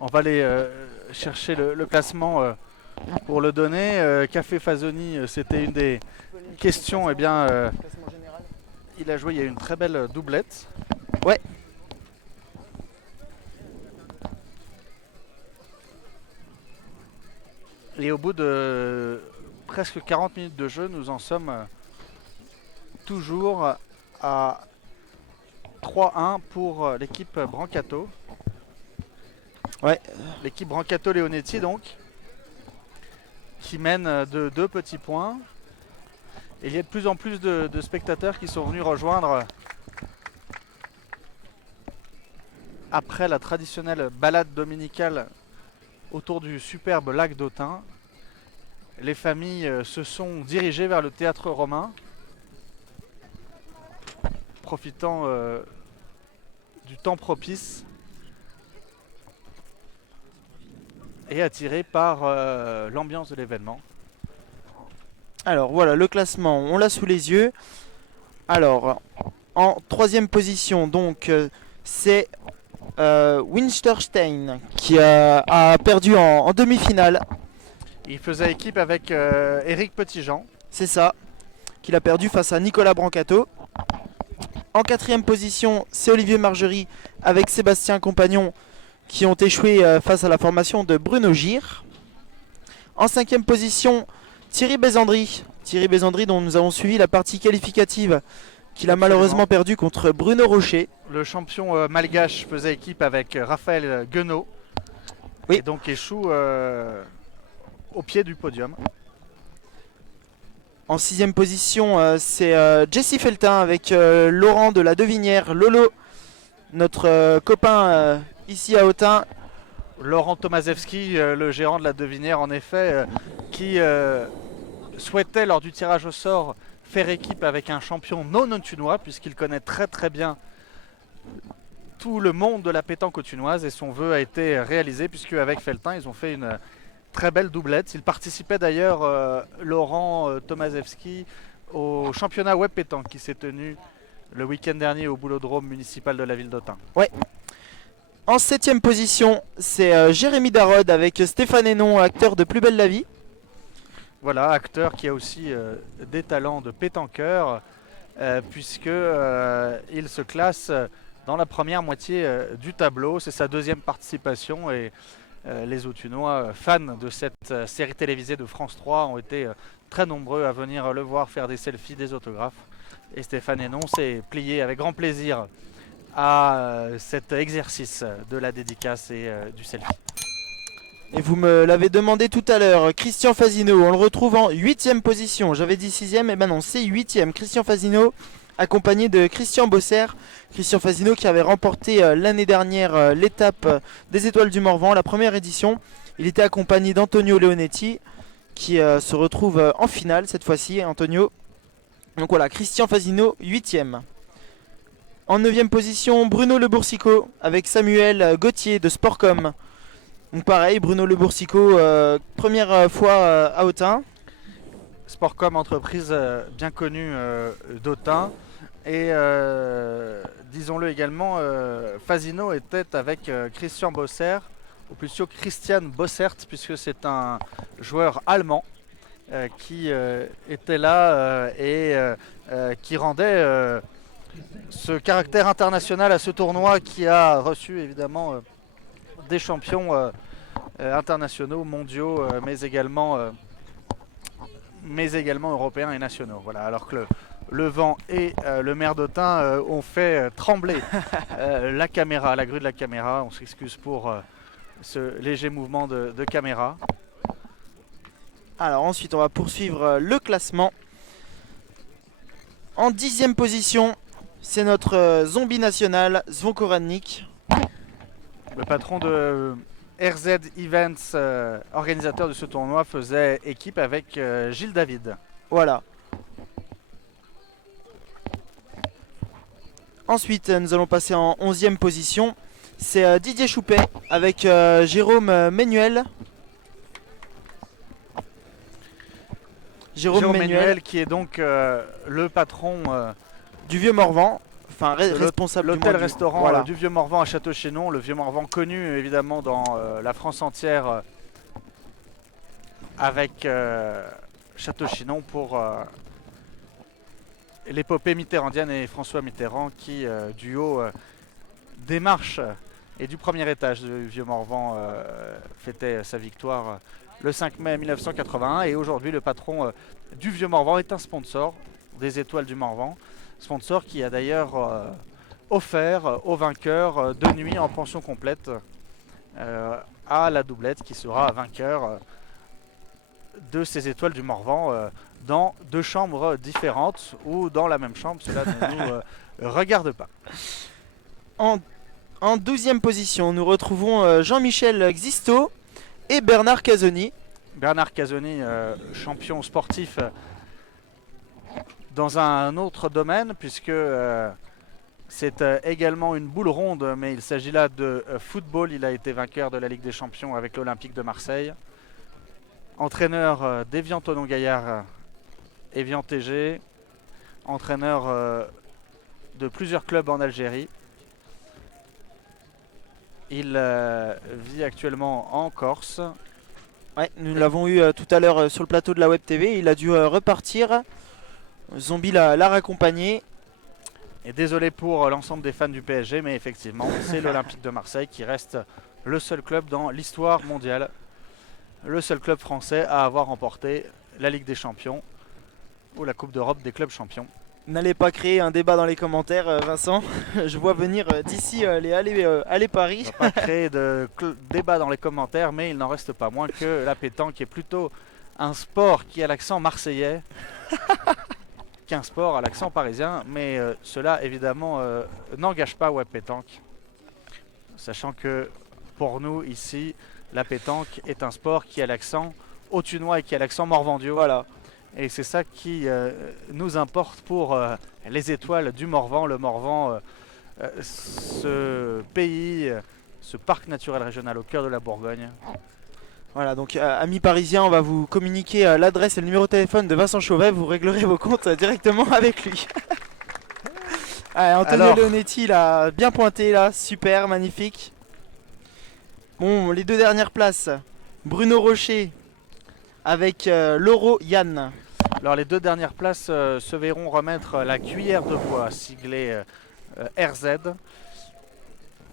On va aller chercher le classement pour le donner. Café Fasoni, c'était une des questions. Eh bien, il a joué, il y a eu une très belle doublette. Ouais. Et au bout de presque 40 minutes de jeu, nous en sommes toujours à 3-1 pour l'équipe Brancato. Ouais. L'équipe Brancato Leonetti donc, qui mène de 2 petits points. Et il y a de plus en plus de spectateurs qui sont venus rejoindre après la traditionnelle balade dominicale autour du superbe lac d'Autun. Les familles se sont dirigées vers le théâtre romain, profitant du temps propice et attirées par l'ambiance de l'événement. Alors voilà, le classement, on l'a sous les yeux. Alors, en troisième position, donc, c'est Winterstein qui a perdu en demi-finale. Il faisait équipe avec Éric Petitjean. C'est ça, qu'il a perdu face à Nicolas Brancato. En quatrième position, c'est Olivier Margerie avec Sébastien Compagnon qui ont échoué face à la formation de Bruno Gire. En cinquième position, Thierry Bézandry. Thierry Bézandry dont nous avons suivi la partie qualificative qu'il a malheureusement perdu contre Bruno Rocher. Le champion malgache faisait équipe avec Raphaël Guenot. Oui. Et donc échoue au pied du podium. En sixième position, c'est Jesse Feltin avec Laurent de la Devinière, Lolo, notre copain ici à Autun. Laurent Tomaszewski, le gérant de la Devinière en effet, qui souhaitait lors du tirage au sort faire équipe avec un champion non autunois puisqu'il connaît très très bien tout le monde de la pétanque autunoise et son vœu a été réalisé puisque avec Feltin ils ont fait une très belle doublette. Il participait d'ailleurs, Laurent Tomaszewski, au championnat web pétanque qui s'est tenu le week-end dernier au boulodrome municipal de la ville d'Autun. Ouais. En septième position, c'est Jérémy Darod avec Stéphane Hénon, acteur de Plus belle la vie. Voilà, acteur qui a aussi des talents de pétanqueur puisque il se classe dans la première moitié du tableau. C'est sa deuxième participation et les Autunois, fans de cette série télévisée de France 3, ont été très nombreux à venir le voir faire des selfies, des autographes. Et Stéphane Hénon s'est plié avec grand plaisir à cet exercice de la dédicace et du selfie. Et vous me l'avez demandé tout à l'heure, Christian Fasino, on le retrouve en 8ème position. J'avais dit 6ème, et ben non, c'est 8ème. Christian Fasino, accompagné de Christian Bosser. Christian Fasino qui avait remporté l'année dernière l'étape des Étoiles du Morvan, la première édition. Il était accompagné d'Antonio Leonetti, qui se retrouve en finale cette fois-ci, Antonio. Donc voilà, Christian Fasino, 8ème. En 9ème position, Bruno Le Boursicot, avec Samuel Gauthier de Sportcom. Donc pareil, Bruno Le Boursicot, première fois à Autun. Sportcom, entreprise bien connue d'Autun. Et disons-le également, Fasino était avec Christian Bosser, ou plutôt Christian Bossert, puisque c'est un joueur allemand qui était là et qui rendait ce caractère international à ce tournoi qui a reçu évidemment des champions internationaux, mondiaux, mais également européens et nationaux. Voilà, alors que le vent et le maire d'Autun ont fait trembler la caméra, la grue de la caméra. On s'excuse pour ce léger mouvement de caméra. Alors ensuite on va poursuivre le classement. En 10ème position, c'est notre zombie national, Zvonko Radnik. Le patron de RZ Events, organisateur de ce tournoi, faisait équipe avec Gilles David. Voilà. Ensuite, nous allons passer en 11e position. C'est Didier Choupet avec Jérôme Ménuel. Jérôme Ménuel qui est donc le patron du Vieux Morvan, enfin de responsable du l'hôtel-restaurant voilà. du Vieux Morvan à Château-Chinon. Le Vieux Morvan connu évidemment dans la France entière avec Château-Chinon pour l'épopée mitterrandienne et François Mitterrand qui, du haut des marches et du premier étage du Vieux Morvan, fêtait sa victoire le 5 mai 1981. Et aujourd'hui, le patron du Vieux Morvan est un sponsor des Étoiles du Morvan. Sponsor qui a d'ailleurs offert aux vainqueurs 2 nuits en pension complète à la doublette qui sera vainqueur de ces Étoiles du Morvan dans 2 chambres différentes ou dans la même chambre, cela ne nous regarde pas. En 12e position, nous retrouvons Jean-Michel Xisto et Bernard Casoni. Bernard Casoni, champion sportif dans un autre domaine, puisque c'est également une boule ronde, mais il s'agit là de football. Il a été vainqueur de la Ligue des Champions avec l'Olympique de Marseille. Entraîneur d'Evian Tonon Gaillard, Evian TG. Entraîneur de plusieurs clubs en Algérie. Il vit actuellement en Corse. Ouais, nous l'avons eu tout à l'heure sur le plateau de la Web TV. Il a dû repartir. Zombie l'a raccompagné. Et désolé pour l'ensemble des fans du PSG, mais effectivement, c'est l'Olympique de Marseille qui reste le seul club dans l'histoire mondiale, le seul club français à avoir remporté la Ligue des Champions ou la Coupe d'Europe des clubs champions. N'allez pas créer un débat dans les commentaires, Vincent. Je vois venir d'ici les allées Paris. On va pas créer de débat dans les commentaires, mais il n'en reste pas moins que la pétanque est plutôt un sport qui a l'accent marseillais qu'un sport à l'accent parisien. Mais cela, évidemment, n'engage pas Web Pétanque. Sachant que pour nous, ici, la pétanque est un sport qui a l'accent autunois et qui a l'accent morvandio. Voilà. Et c'est ça qui nous importe pour les Étoiles du Morvan. Le Morvan, ce pays, ce parc naturel régional au cœur de la Bourgogne. Voilà, donc amis parisiens, on va vous communiquer l'adresse et le numéro de téléphone de Vincent Chauvet. Vous réglerez vos comptes directement avec lui. Antonio Leonetti, là, bien pointé, là, super, magnifique. Bon, les 2 dernières places. Bruno Rocher avec Loro Yann. Alors les 2 dernières places se verront remettre la cuillère de bois siglée RZ.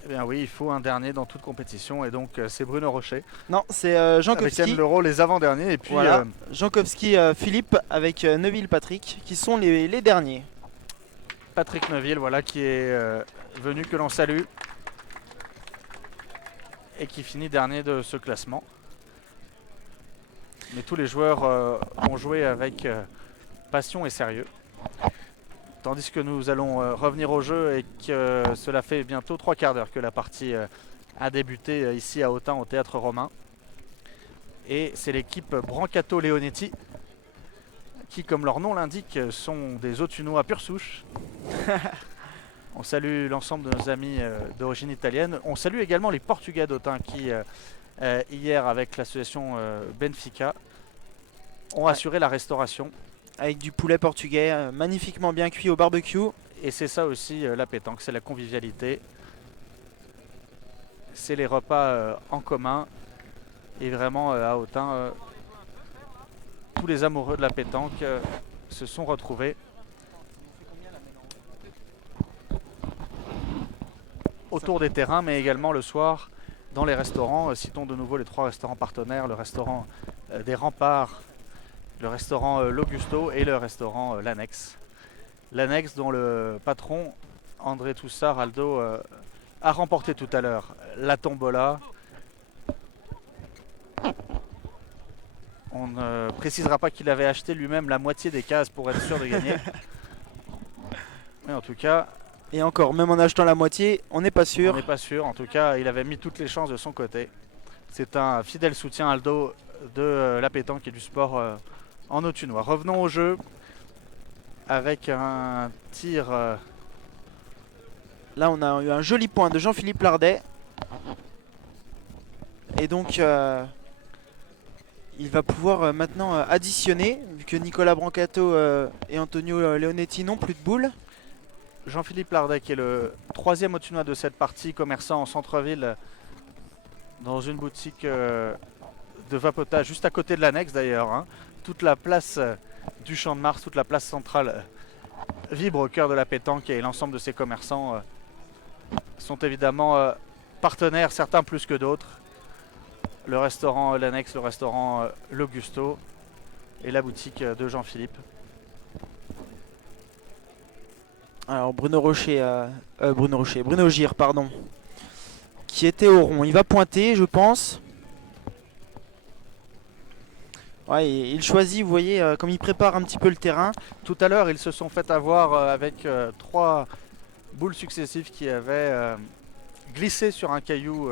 Eh bien oui, il faut un dernier dans toute compétition et donc c'est Bruno Rocher. Non, c'est Jean Avec Kowski. Yann Leroux, les avant-derniers. Et puis Voilà, Jean Kowski, Philippe avec Neuville Patrick qui sont les derniers. Patrick Neuville, voilà, qui est venu, que l'on salue. Et qui finit dernier de ce classement. Mais tous les joueurs ont joué avec passion et sérieux. Tandis que nous allons revenir au jeu et que cela fait bientôt 3 quarts d'heure que la partie a débuté ici à Autun au Théâtre Romain. Et c'est l'équipe Brancato Leonetti qui, comme leur nom l'indique, sont des Autunois pure souche. On salue l'ensemble de nos amis d'origine italienne. On salue également les Portugais d'Autun qui, hier, avec l'association Benfica, ont assuré la restauration. Avec du poulet portugais magnifiquement bien cuit au barbecue. Et c'est ça aussi la pétanque, c'est la convivialité. C'est les repas en commun. Et vraiment, à Autun, tous les amoureux de la pétanque se sont retrouvés autour des terrains, mais également le soir dans les restaurants. Citons de nouveau les 3 restaurants partenaires, le restaurant des Remparts, le restaurant L'Augusto et le restaurant L'Annexe. L'Annexe dont le patron, André Toussard Aldo, a remporté tout à l'heure la tombola. On ne précisera pas qu'il avait acheté lui-même la moitié des cases pour être sûr de gagner. Mais en tout cas... Et encore, même en achetant la moitié, on n'est pas sûr. On n'est pas sûr. En tout cas, il avait mis toutes les chances de son côté. C'est un fidèle soutien Aldo de la pétanque et du sport en Autunois. Revenons au jeu avec un tir. Là, on a eu un joli point de Jean-Philippe Lardet. Et donc, il va pouvoir maintenant additionner, vu que Nicolas Brancato et Antonio Leonetti n'ont plus de boules. Jean-Philippe Lardet qui est le 3e Autunois de cette partie, commerçant en centre-ville dans une boutique de vapotage juste à côté de l'annexe d'ailleurs. Hein. Toute la place du Champ de Mars, toute la place centrale vibre au cœur de la pétanque et l'ensemble de ces commerçants sont évidemment partenaires, certains plus que d'autres. Le restaurant l'annexe, le restaurant l'Augusto et la boutique de Jean-Philippe. Alors Bruno Gire, pardon, qui était au rond. Il va pointer, je pense. Ouais, il choisit, vous voyez, comme il prépare un petit peu le terrain. Tout à l'heure, ils se sont fait avoir avec 3 boules successives qui avaient glissé sur un caillou.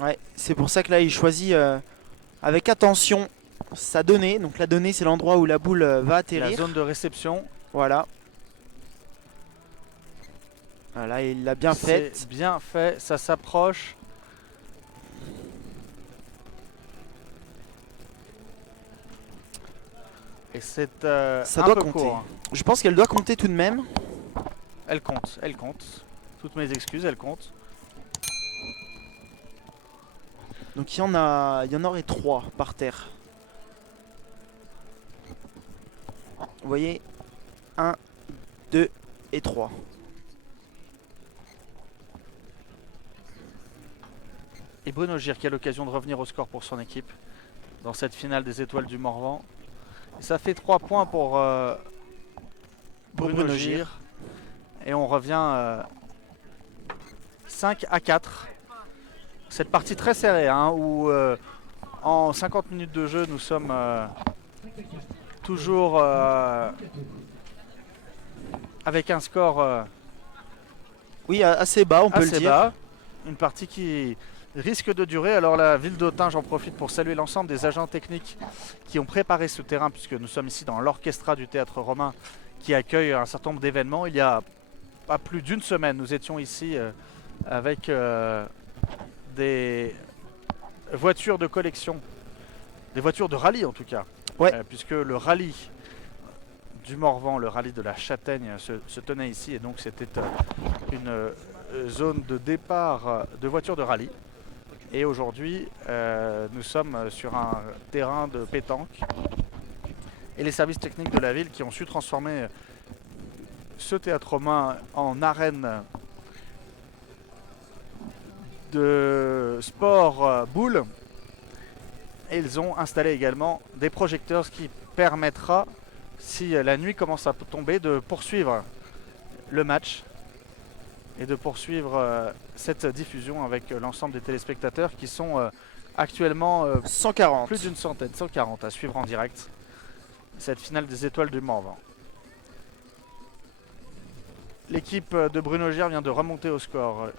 Ouais, c'est pour ça que là, il choisit avec attention sa donnée. Donc la donnée, c'est l'endroit où la boule va atterrir. La zone de réception. Voilà. Voilà, il l'a bien fait. C'est bien fait, ça s'approche. Et c'est Ça un doit peu compter. court. Je pense qu'elle doit compter tout de même. Elle compte, elle compte. Toutes mes excuses, elle compte. Donc il y en aurait 3 par terre. Vous voyez, 1, 2 et 3. Et Bruno Gire qui a l'occasion de revenir au score pour son équipe dans cette finale des étoiles du Morvan. Ça fait 3 points pour Bruno Gire. Et on revient 5 à 4. Cette partie très serrée hein, où en 50 minutes de jeu nous sommes toujours avec un score Oui, assez bas, on peut le assez dire. bas. Une partie qui risque de durer. Alors la ville d'Autun, j'en profite pour saluer l'ensemble des agents techniques qui ont préparé ce terrain puisque nous sommes ici dans l'orchestra du Théâtre Romain qui accueille un certain nombre d'événements. Il y a pas plus d'une semaine, nous étions ici avec des voitures de collection, des voitures de rallye en tout cas, Ouais. Puisque le rallye du Morvan, le rallye de la Châtaigne se tenait ici et donc c'était une zone de départ de voitures de rallye. Et aujourd'hui, nous sommes sur un terrain de pétanque et les services techniques de la ville qui ont su transformer ce théâtre romain en arène de sport boule. Et ils ont installé également des projecteurs, ce qui permettra, si la nuit commence à tomber, de poursuivre le match et de poursuivre cette diffusion avec l'ensemble des téléspectateurs qui sont actuellement 140. plus d'une centaine, 140 à suivre en direct cette finale des étoiles du Morvan. L'équipe de Bruno Gire vient de remonter au score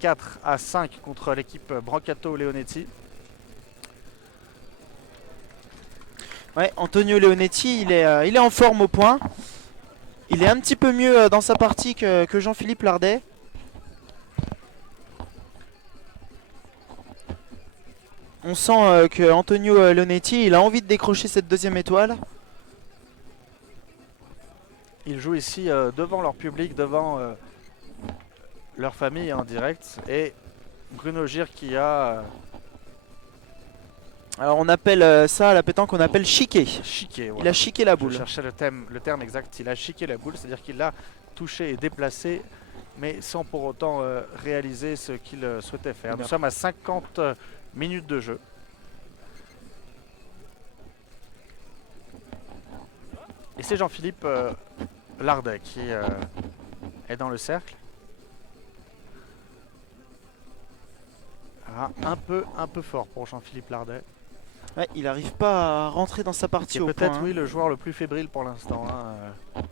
4 à 5 contre l'équipe Brancato-Leonetti. Ouais, Antonio Leonetti, il est en forme au point. Il est un petit peu mieux dans sa partie que Jean-Philippe Lardet. On sent que Antonio Leonetti, il a envie de décrocher cette 2e étoile. Ils jouent ici devant leur public, devant leur famille en direct. Et Bruno Gire qui a Alors on appelle ça à la pétanque, on appelle chiquer. chiqué. Il Voilà. a chiqué la Je boule. cherchais le terme exact. Il a chiqué la boule, c'est-à-dire qu'il l'a touché et déplacé, mais sans pour autant réaliser ce qu'il souhaitait faire. Nous sommes à 50 minutes de jeu. Et c'est Jean-Philippe Lardet qui est dans le cercle. Ah, un peu fort pour Jean-Philippe Lardet. Ouais, il n'arrive pas à rentrer dans sa partie Qui est au peut-être point. oui, le joueur le plus fébrile pour l'instant. Hein.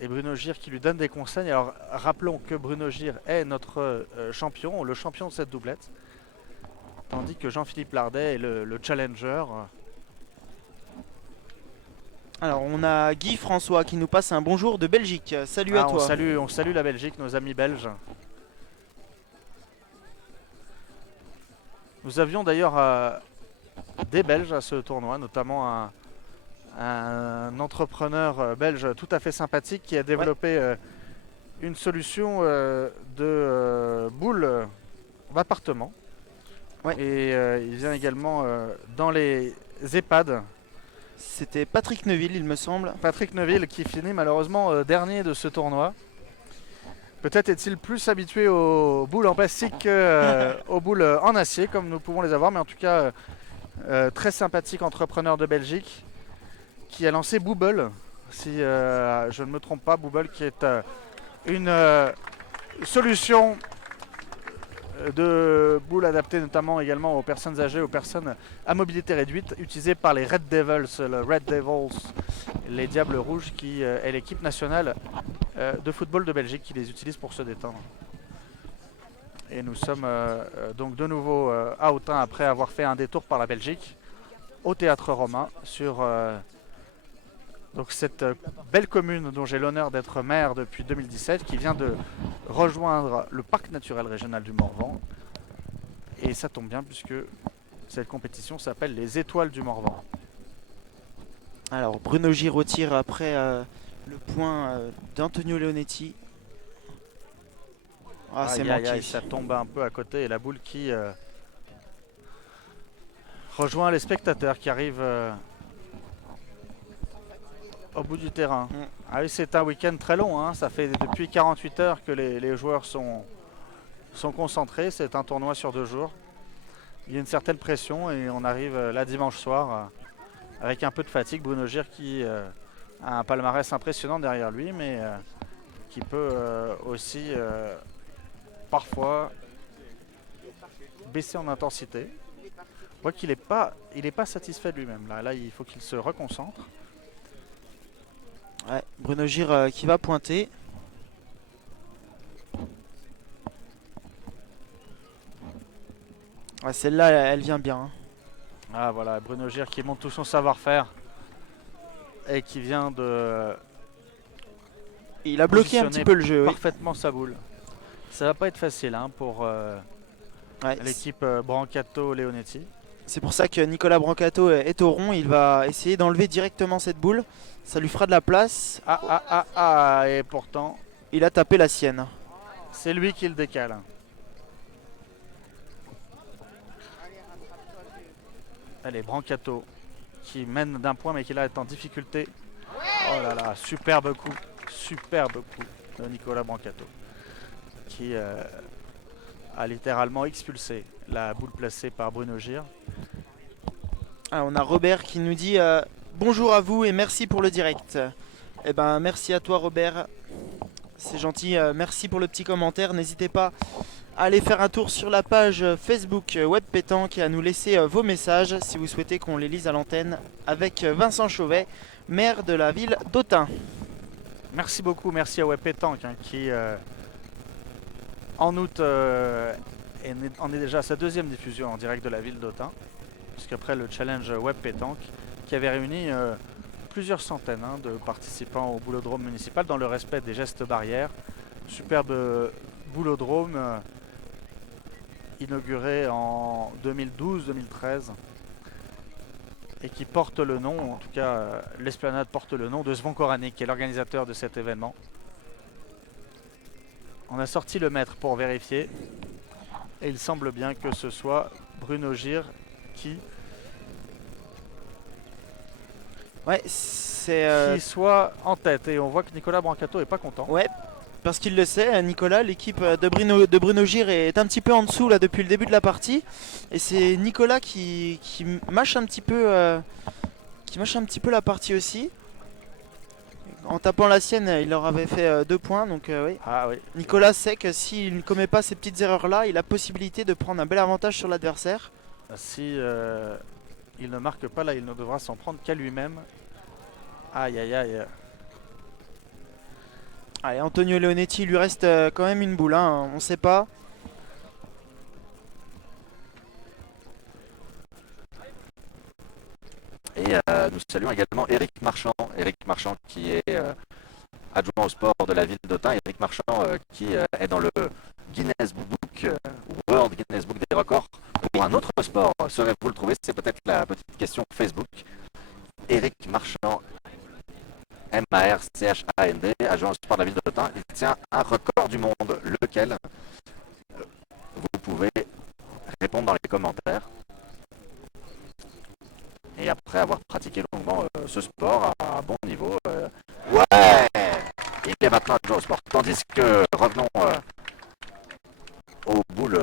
Et Bruno Gir qui lui donne des conseils. Alors rappelons que Bruno Gir est notre champion, le champion de cette doublette. Tandis que Jean-Philippe Lardet est le challenger. Alors on a Guy François qui nous passe un bonjour de Belgique. Salut à toi. On salue la Belgique, nos amis belges. Nous avions d'ailleurs des Belges à ce tournoi, notamment un entrepreneur belge tout à fait sympathique qui a développé une solution de boules d'appartement. Ouais. Et il vient également dans les EHPAD. C'était Patrick Neuville, il me semble. Patrick Neuville qui finit malheureusement dernier de ce tournoi. Peut-être est-il plus habitué aux boules en plastique qu'aux boules en acier, comme nous pouvons les avoir. Mais en tout cas, très sympathique entrepreneur de Belgique qui a lancé Booble, si je ne me trompe pas. Booble qui est une solution de boules adaptées notamment également aux personnes âgées, aux personnes à mobilité réduite, utilisées par les Red Devils, les Diables Rouges, qui est l'équipe nationale de football de Belgique qui les utilise pour se détendre. Et nous sommes donc de nouveau à Autun après avoir fait un détour par la Belgique au Théâtre Romain sur donc cette belle commune dont j'ai l'honneur d'être maire depuis 2017, qui vient de rejoindre le parc naturel régional du Morvan. Et ça tombe bien puisque cette compétition s'appelle les Étoiles du Morvan. Alors Bruno Gir retire après le point d'Antonio Leonetti. Ah, c'est manqué. Aïe, ça tombe un peu à côté et la boule qui rejoint les spectateurs qui arrivent au bout du terrain. Ah oui, c'est un week-end très long, hein. Ça fait depuis 48 heures que les joueurs sont concentrés. C'est un tournoi sur 2 jours. Il y a une certaine pression et on arrive là dimanche soir avec un peu de fatigue. Bruno Gir qui a un palmarès impressionnant derrière lui, mais qui peut aussi parfois baisser en intensité. On voit qu'il n'est pas satisfait de lui-même. Là, il faut qu'il se reconcentre. Ouais, Bruno Gir qui va pointer. Ouais, celle-là, elle vient bien. Hein. Ah voilà, Bruno Gir qui montre tout son savoir-faire et qui vient de... Il a bloqué un petit peu le jeu. Oui. Parfaitement sa boule. Ça va pas être facile hein, pour l'équipe Brancato-Leonetti. C'est pour ça que Nicolas Brancato est au rond. Il va essayer d'enlever directement cette boule. Ça lui fera de la place. Et pourtant... Il a tapé la sienne. C'est lui qui le décale. Allez, Brancato qui mène d'un point mais qui là est en difficulté. Oh là là, superbe coup de Nicolas Brancato qui a littéralement expulsé la boule placée par Bruno Gir. Ah, on a Robert qui nous dit bonjour à vous et merci pour le direct. Eh ben merci à toi Robert, c'est gentil, merci pour le petit commentaire. N'hésitez pas à aller faire un tour sur la page Facebook Web Pétanque et à nous laisser vos messages si vous souhaitez qu'on les lise à l'antenne avec Vincent Chauvet, maire de la ville d'Autun. Merci beaucoup, merci à Web Pétanque hein, qui en août en est déjà à sa 2e diffusion en direct de la ville d'Autun, puisqu'après le challenge Web Pétanque qui avait réuni plusieurs centaines hein, de participants au boulodrome municipal dans le respect des gestes barrières. Superbe boulodrome inauguré en 2012-2013 et qui porte le nom, en tout cas l'esplanade porte le nom de Zvonko Ranik qui est l'organisateur de cet événement. On a sorti le mètre pour vérifier et il semble bien que ce soit Bruno Gir qui soit en tête, et on voit que Nicolas Brancato est pas content. Ouais, parce qu'il le sait, Nicolas, l'équipe de Bruno Gir est un petit peu en dessous là depuis le début de la partie, et c'est Nicolas qui mâche un petit peu la partie aussi. En tapant la sienne, il leur avait fait 2 points, donc oui. Ah oui. Nicolas sait que s'il ne commet pas ces petites erreurs là, il a possibilité de prendre un bel avantage sur l'adversaire. Si il ne marque pas là, il ne devra s'en prendre qu'à lui-même. Aïe aïe aïe. Allez, Antonio Leonetti, il lui reste quand même une boule, hein, on sait pas. Et nous saluons également Eric Marchand. Eric Marchand qui est adjoint au sport de la ville d'Autun. Eric Marchand qui est dans le Guinness Book, World Guinness Book des records. Pour un autre sport, saurez-vous le trouver? C'est peut-être la petite question Facebook. Eric Marchand, M-A-R-C-H-A-N-D, adjoint au sport de la ville d'Autun. Il tient un record du monde, lequel vous pouvez répondre dans les commentaires. Et après avoir pratiqué longuement ce sport à un bon niveau, ouais, il est maintenant adjoint au sport. Tandis que revenons aux boules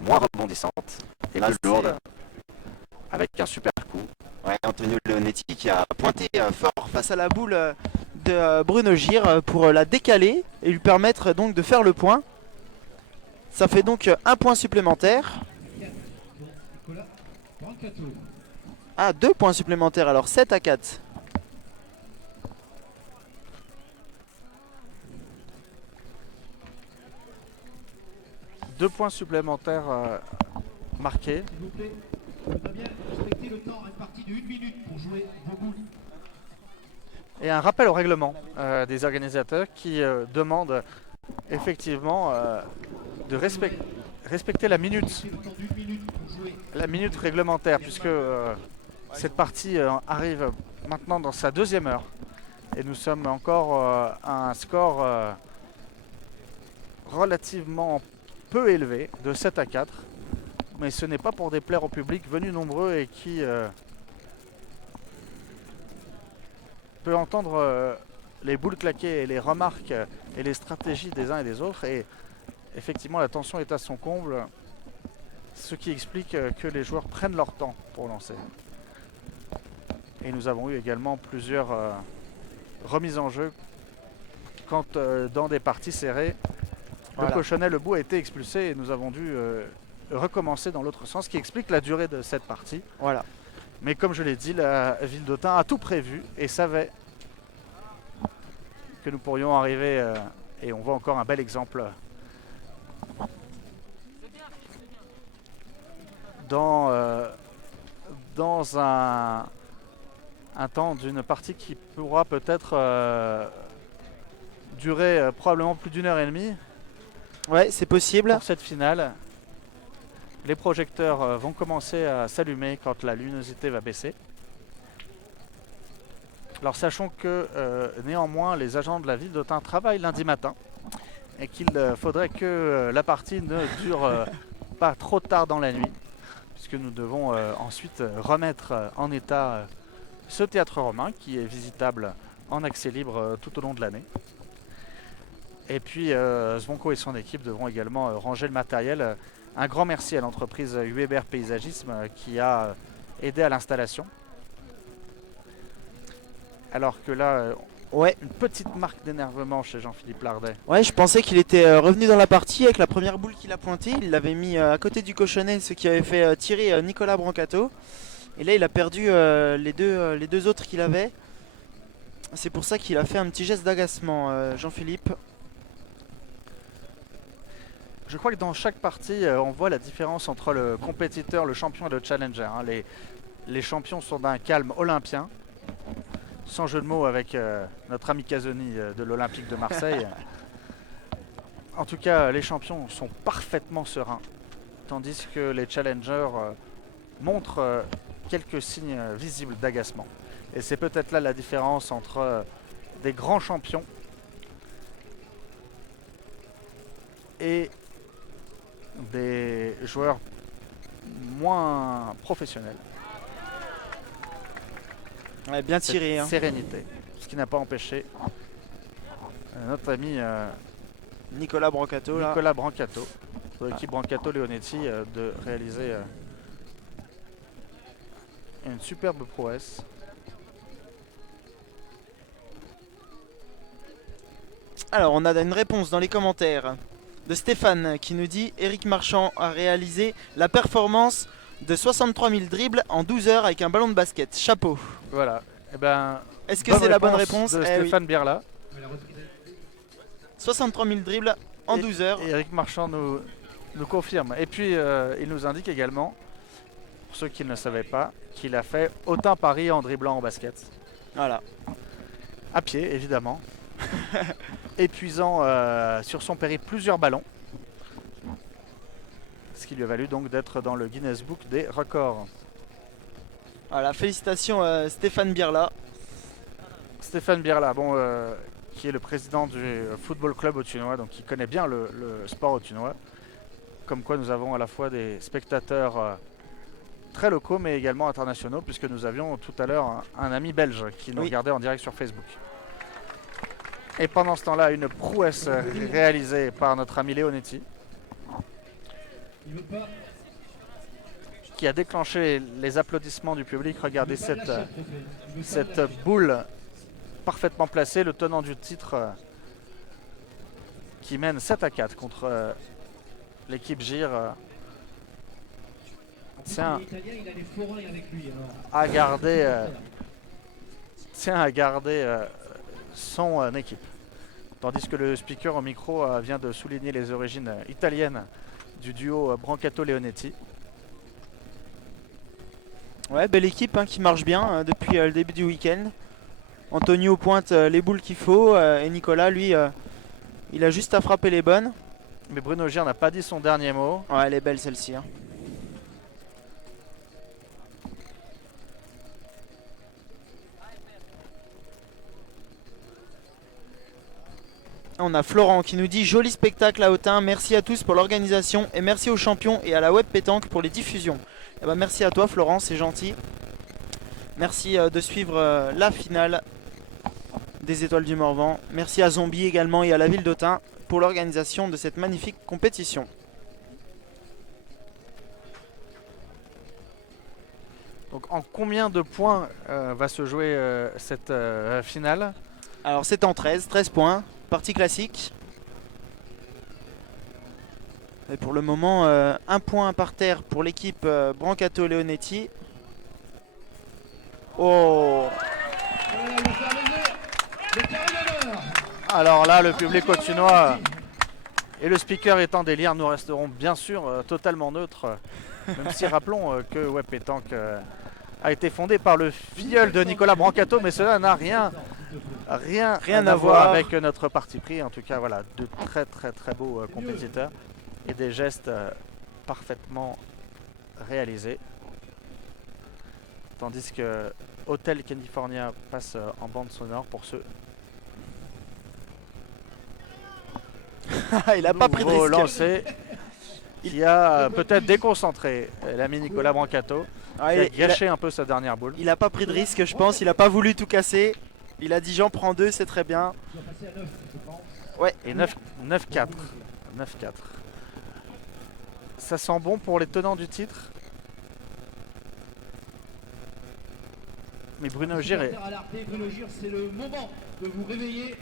moins rebondissantes et plus lourdes, avec un super coup. Ouais, Antonio Leonetti qui a pointé fort face à la boule de Bruno Gir pour la décaler et lui permettre donc de faire le point. Ça fait donc un point supplémentaire. Nicolas Brancato. Ah, 2 points supplémentaires, alors 7 à 4. Deux points supplémentaires marqués. S'il vous plaît, il faudra bien respecter le temps, une partie de 1 minute pour jouer vos boules. Et un rappel au règlement des organisateurs qui demandent effectivement de respecter la minute. C'est le temps d'1 minute pour jouer. La minute réglementaire, puisque cette partie arrive maintenant dans sa deuxième heure. Et nous sommes encore à un score relativement peu élevé, de 7 à 4. Mais ce n'est pas pour déplaire au public venu nombreux et qui peut entendre les boules claquées et les remarques et les stratégies des uns et des autres. Et effectivement, la tension est à son comble. Ce qui explique que les joueurs prennent leur temps pour lancer. Et nous avons eu également plusieurs remises en jeu quand dans des parties serrées, le cochonnet, le bout a été expulsé et nous avons dû recommencer dans l'autre sens, ce qui explique la durée de cette partie. Voilà. Mais comme je l'ai dit, la ville d'Autun a tout prévu et savait que nous pourrions arriver, et on voit encore un bel exemple dans un temps d'une partie qui pourra peut-être durer probablement plus d'1 heure et demie. Ouais, c'est possible. Pour cette finale, les projecteurs vont commencer à s'allumer quand la luminosité va baisser. Alors sachons que néanmoins les agents de la ville d'Autun travaillent lundi matin et qu'il faudrait que la partie ne dure pas trop tard dans la nuit, puisque nous devons ensuite remettre en état ce théâtre romain qui est visitable en accès libre tout au long de l'année. Et puis Zvonko et son équipe devront également ranger le matériel. Un grand merci à l'entreprise Weber Paysagisme qui a aidé à l'installation. Alors que là, ouais, une petite marque d'énervement chez Jean-Philippe Lardet. Ouais, je pensais qu'il était revenu dans la partie avec la première boule qu'il a pointée. Il l'avait mis à côté du cochonnet, ce qui avait fait tirer Nicolas Brancato. Et là, il a perdu les deux autres qu'il avait. C'est pour ça qu'il a fait un petit geste d'agacement, Jean-Philippe. Je crois que dans chaque partie, on voit la différence entre le compétiteur, le champion et le challenger. Hein. Les champions sont d'un calme olympien. Sans jeu de mots avec notre ami Casoni de l'Olympique de Marseille. En tout cas, les champions sont parfaitement sereins. Tandis que les challengers montrent quelques signes visibles d'agacement. Et c'est peut-être là la différence entre des grands champions et des joueurs moins professionnels. Ouais, bien tiré. Cette sérénité, ce qui n'a pas empêché notre ami Nicolas Brancato, Nicolas Brancato, de l'équipe Brancato Leonetti, de réaliser une superbe prouesse. Alors, on a une réponse dans les commentaires de Stéphane qui nous dit: Eric Marchand a réalisé la performance de 63 000 dribbles en 12 heures avec un ballon de basket. Chapeau. Voilà. Et ben, est-ce que c'est la bonne réponse de Stéphane Birla. 63 000 dribbles en 12 heures. Et Eric Marchand nous confirme. Et puis il nous indique également, pour ceux qui ne le savaient pas, qu'il a fait Autun-Paris en dribblant en basket. Voilà. À pied, évidemment. Épuisant sur son périple plusieurs ballons. Ce qui lui a valu donc d'être dans le Guinness Book des records. Voilà, félicitations Stéphane Birla. Stéphane Birla, bon, qui est le président du Football Club Autunois, donc qui connaît bien le sport autunois. Comme quoi nous avons à la fois des spectateurs très locaux mais également internationaux, puisque nous avions tout à l'heure un ami belge qui nous regardait en direct sur Facebook. Et pendant ce temps-là, une prouesse réalisée par notre ami Leonetti, qui a déclenché les applaudissements du public. Regardez cette boule parfaitement placée, le tenant du titre qui mène 7-4 contre l'équipe GIR. Tiens à garder, son équipe. Tandis que le speaker au micro vient de souligner les origines italiennes du duo Brancato-Leonetti. Ouais, belle équipe qui marche bien depuis le début du week-end. Antonio pointe les boules qu'il faut et Nicolas, lui, il a juste à frapper les bonnes. Mais Bruno Gir n'a pas dit son dernier mot. Ouais, elle est belle celle-ci. On a Florent qui nous dit joli spectacle à Autun, merci à tous pour l'organisation et merci aux champions et à la web pétanque pour les diffusions. Et bah merci à toi Florent, c'est gentil. Merci de suivre la finale des Étoiles du Morvan. Merci à Zombie également et à la ville d'Autun pour l'organisation de cette magnifique compétition. Donc en combien de points va se jouer cette finale? Alors c'est en 13 points, partie classique. Et pour le moment, un point par terre pour l'équipe Brancato-Leonetti. Oh! Alors là, le public autunois et le speaker est en délire. Nous resterons bien sûr totalement neutres. Même si rappelons que Web Pétanque a été fondé par le filleul de Nicolas Brancato, mais cela n'a rien à voir avec notre parti pris. En tout cas, voilà, de très beaux compétiteurs et des gestes parfaitement réalisés. Tandis que Hotel California passe en bande sonore pour ceux. Il a pas pris de risque. Lancé qui a peut-être déconcentré l'ami Nicolas Brancato. Ah, qui a gâché un peu sa dernière boule. Il a pas pris de risque, je pense. Il a pas voulu tout casser. Il a dit j'en prends 2, c'est très bien. Ouais. Et 9-4. 9-4. Ça sent bon pour les tenants du titre. Mais Bruno Gir est... Bruno Gir, c'est le moment de vous réveiller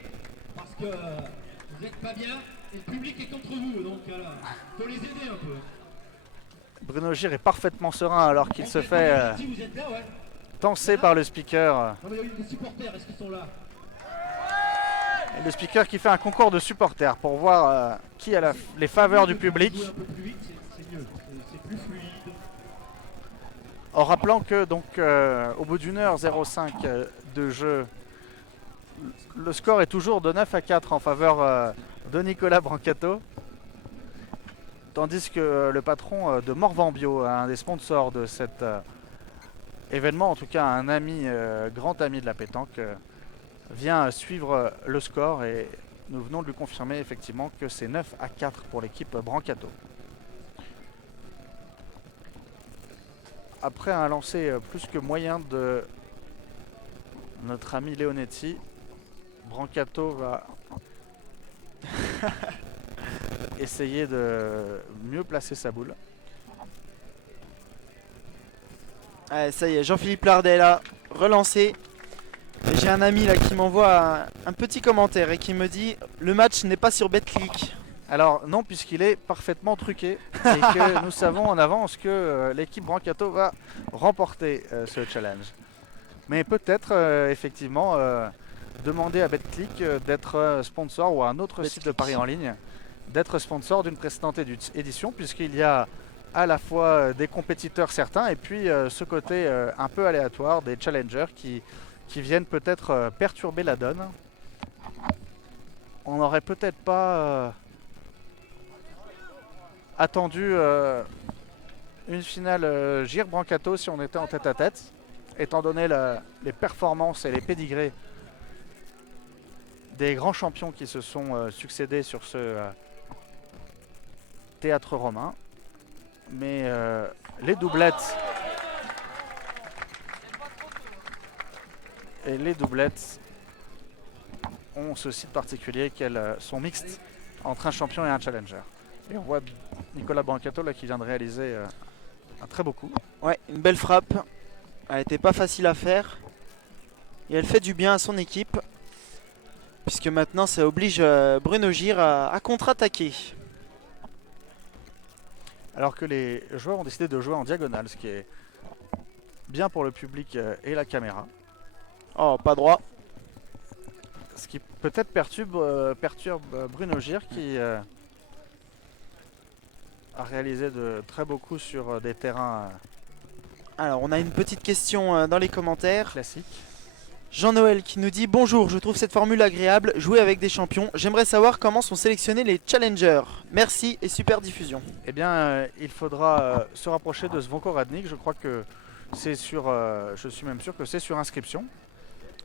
parce que vous n'êtes pas bien et le public est contre vous. Donc il faut les aider un peu. Bruno Gir est parfaitement serein alors qu'il se fait tenser par le speaker. Non, mais il y a des supporters, est-ce qu'ils sont là? Et le speaker qui fait un concours de supporters pour voir qui a les faveurs du public. Un peu plus vite, c'est mieux, c'est plus fluide. En rappelant que donc au bout d'une heure 05 de jeu, le score est toujours de 9-4 en faveur de Nicolas Brancato. Tandis que le patron de Morvan Bio, un des sponsors de cet événement, en tout cas un ami, grand ami de la pétanque, vient suivre le score et nous venons de lui confirmer effectivement que c'est 9-4 pour l'équipe Brancato. Après un lancer plus que moyen de notre ami Leonetti, Brancato va essayer de mieux placer sa boule. Ouais, ça y est, Jean-Philippe Lardet là, relancé. J'ai un ami là qui m'envoie un petit commentaire et qui me dit le match n'est pas sur BetClick. Alors non, puisqu'il est parfaitement truqué et que nous savons en avance que l'équipe Brancato va remporter ce challenge. Mais peut-être effectivement demandé à BetClick d'être sponsor, ou à un autre site de paris en ligne, d'être sponsor d'une précédente édition, puisqu'il y a à la fois des compétiteurs certains et puis ce côté un peu aléatoire des challengers qui viennent peut-être perturber la donne. On n'aurait peut-être pas attendu une finale Gir-Brancato si on était en tête-à-tête, étant donné les performances et les pédigrés des grands champions qui se sont succédés sur ce théâtre romain. Mais les doublettes ont ce site particulier qu'elles sont mixtes entre un champion et un challenger. Et on voit Nicolas Brancato là, qui vient de réaliser un très beau coup. Ouais, une belle frappe. Elle n'était pas facile à faire. Et elle fait du bien à son équipe. Puisque maintenant ça oblige Bruno Gir à contre-attaquer. Alors que les joueurs ont décidé de jouer en diagonale, ce qui est bien pour le public et la caméra. Oh, pas droit. Ce qui peut-être perturbe Bruno Gir qui a réalisé de très beaux coups sur des terrains Alors, on a une petite question dans les commentaires. classiques. Jean-Noël qui nous dit: bonjour, je trouve cette formule agréable, jouer avec des champions. J'aimerais savoir comment sont sélectionnés les challengers. Merci et super diffusion. Eh bien, il faudra se rapprocher de Zvonko Radnik. Je crois que c'est sur, je suis même sûr que c'est sur inscription.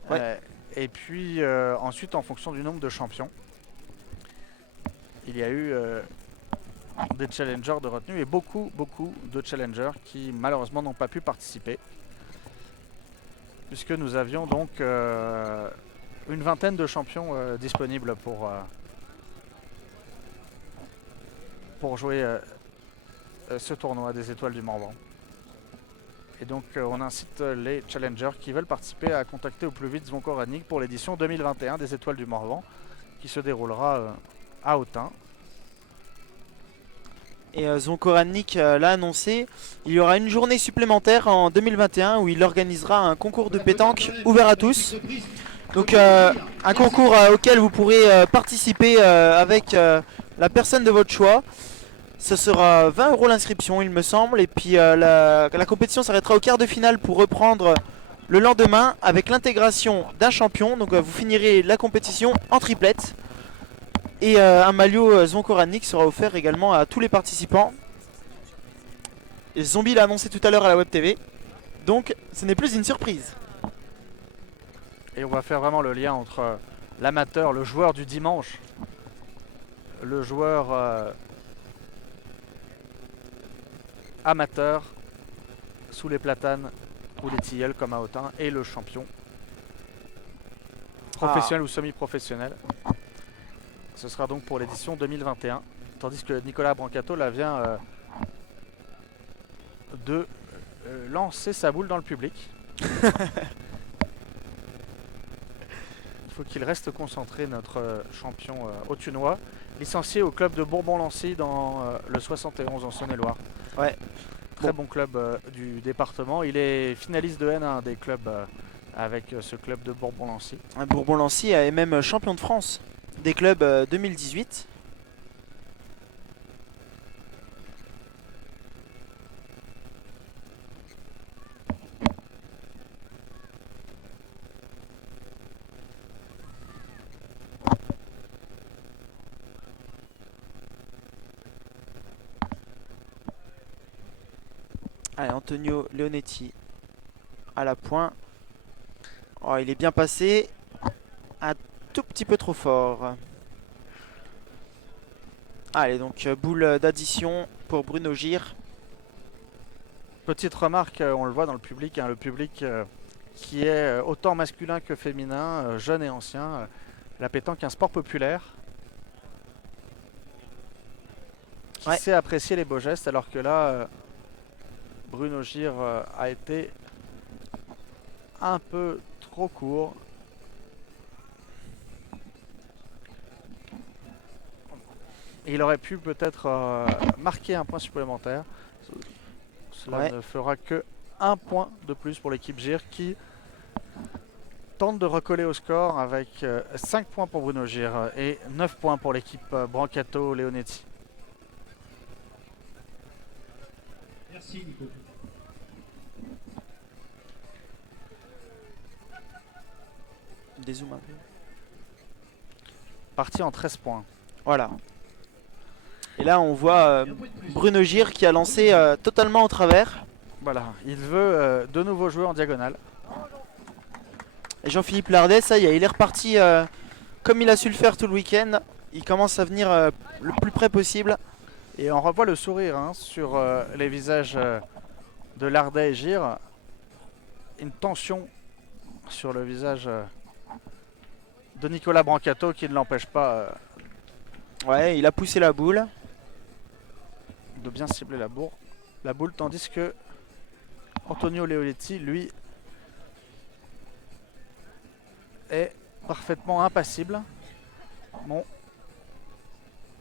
Ouais. Et puis ensuite, en fonction du nombre de champions, il y a eu des challengers de retenue et beaucoup de challengers qui malheureusement n'ont pas pu participer. Puisque nous avions donc une vingtaine de champions disponibles pour jouer ce tournoi des étoiles du Morvan. Et donc on incite les challengers qui veulent participer à contacter au plus vite Zvonko Radnik pour l'édition 2021 des étoiles du Morvan qui se déroulera à Autun. Et Zvonko Radnik l'a annoncé, il y aura une journée supplémentaire en 2021 où il organisera un concours de pétanque ouvert à tous. Donc un concours auquel vous pourrez participer avec la personne de votre choix. Ce sera 20 € l'inscription il me semble. Et puis la compétition s'arrêtera au quart de finale pour reprendre le lendemain avec l'intégration d'un champion. Donc vous finirez la compétition en triplette. Et un maillot Zvonko Radnik sera offert également à tous les participants. Et Zombie l'a annoncé tout à l'heure à la Web TV. Donc ce n'est plus une surprise. Et on va faire vraiment le lien entre l'amateur, le joueur du dimanche, le joueur amateur sous les platanes ou les tilleuls comme à Autun, et le champion professionnel ou semi-professionnel. Ce sera donc pour l'édition 2021, tandis que Nicolas Brancato là vient de lancer sa boule dans le public. Il faut qu'il reste concentré, notre champion autunois, licencié au club de Bourbon-Lancy dans le 71 en Saône-et-Loire. Ouais. Très bon club du département. Il est finaliste de N1 des clubs avec ce club de Bourbon-Lancy. Bourbon-Lancy est même champion de France des clubs 2018. Allez, Antonio Leonetti à la pointe. Oh, il est bien passé. Un tout petit peu trop fort. Allez, donc boule d'addition pour Bruno Gir. Petite remarque, on le voit dans le public, hein, le public qui est autant masculin que féminin, jeune et ancien. La pétanque est un sport populaire qui sait apprécier les beaux gestes, alors que là, Bruno Gir a été un peu trop court. Il aurait pu peut-être marquer un point supplémentaire. Cela ne fera que un point de plus pour l'équipe Gir qui tente de recoller au score avec 5 points pour Bruno Gir et 9 points pour l'équipe Brancato-Leonetti. Merci Nico. Dézoom un peu. Parti en 13 points. Voilà. Et là, on voit Bruno Gir qui a lancé totalement au travers. Voilà, il veut de nouveau jouer en diagonale. Et Jean-Philippe Lardet, ça y est, il est reparti comme il a su le faire tout le week-end. Il commence à venir le plus près possible. Et on revoit le sourire hein, sur les visages de Lardet et Gir. Une tension sur le visage de Nicolas Brancato qui ne l'empêche pas Ouais, il a poussé la boule. de bien cibler la boule, tandis que Antonio Leonetti, lui, est parfaitement impassible. Bon,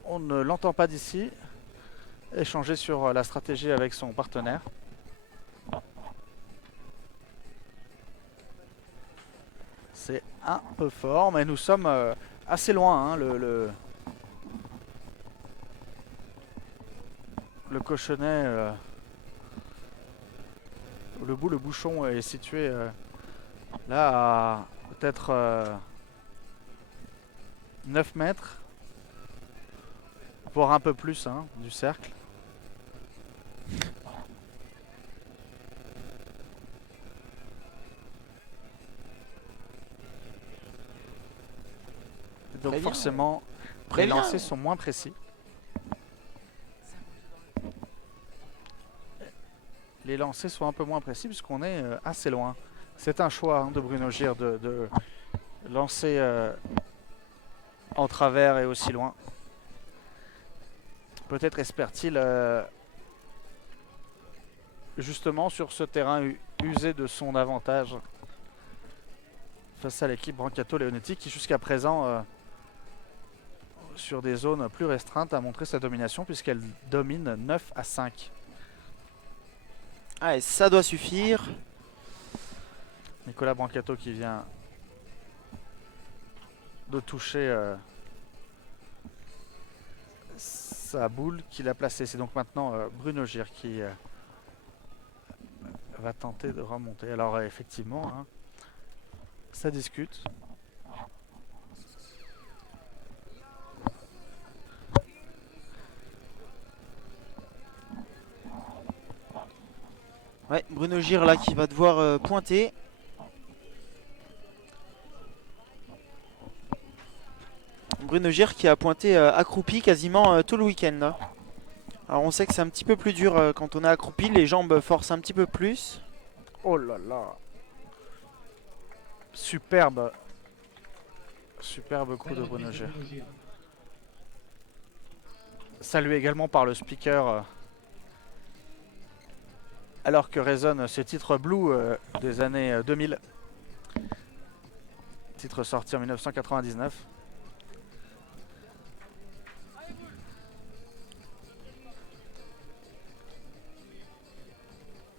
on ne l'entend pas d'ici. Échanger sur la stratégie avec son partenaire. C'est un peu fort, mais nous sommes assez loin. Hein, le cochonnet, le bouchon est situé là à peut-être 9 mètres, voire un peu plus hein, du cercle. Donc Très bien, forcément, Très les bien. lancers sont moins précis. Les lancers sont un peu moins précis puisqu'on est assez loin. C'est un choix hein, de Bruno Gir de lancer en travers et aussi loin. Peut-être espère-t-il justement sur ce terrain user de son avantage face à l'équipe Brancato-Leonetti qui jusqu'à présent sur des zones plus restreintes a montré sa domination puisqu'elle domine 9 à 5. Ah, et ça doit suffire. Nicolas Brancato qui vient de toucher sa boule qu'il a placée. C'est donc maintenant Bruno Gir qui va tenter de remonter. Alors effectivement, hein, ça discute. Ouais, Bruno Gir là qui va devoir pointer. Bruno Gir qui a pointé accroupi quasiment tout le week-end là. Alors on sait que c'est un petit peu plus dur quand on est accroupi, les jambes forcent un petit peu plus. Oh là là. Superbe. Superbe coup de Bruno Gir. Salué également par le speaker alors que résonne ce titre Blue des années 2000. Titre sorti en 1999.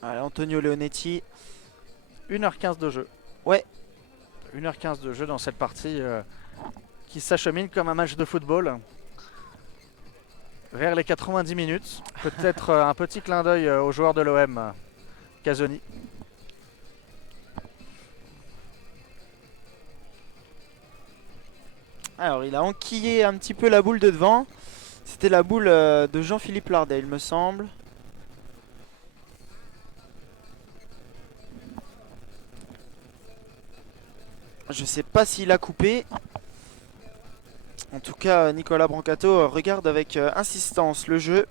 Allez, Antonio Leonetti. 1h15 de jeu. Ouais. 1h15 de jeu dans cette partie qui s'achemine comme un match de football. Vers les 90 minutes. Peut-être un petit clin d'œil aux joueurs de l'OM, Casoni. Alors il a enquillé un petit peu la boule de devant. C'était la boule de Jean-Philippe Lardet, il me semble. Je sais pas s'il a coupé. En tout cas, Nicolas Brancato regarde avec insistance le jeu.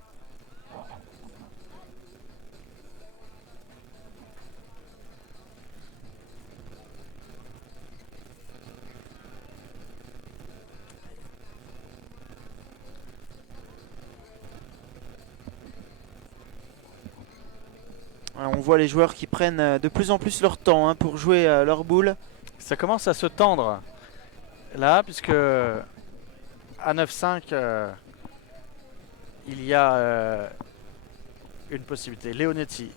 Alors, on voit les joueurs qui prennent de plus en plus leur temps hein, pour jouer leur boule. Ça commence à se tendre là, puisque à 9-5, il y a une possibilité. Leonetti.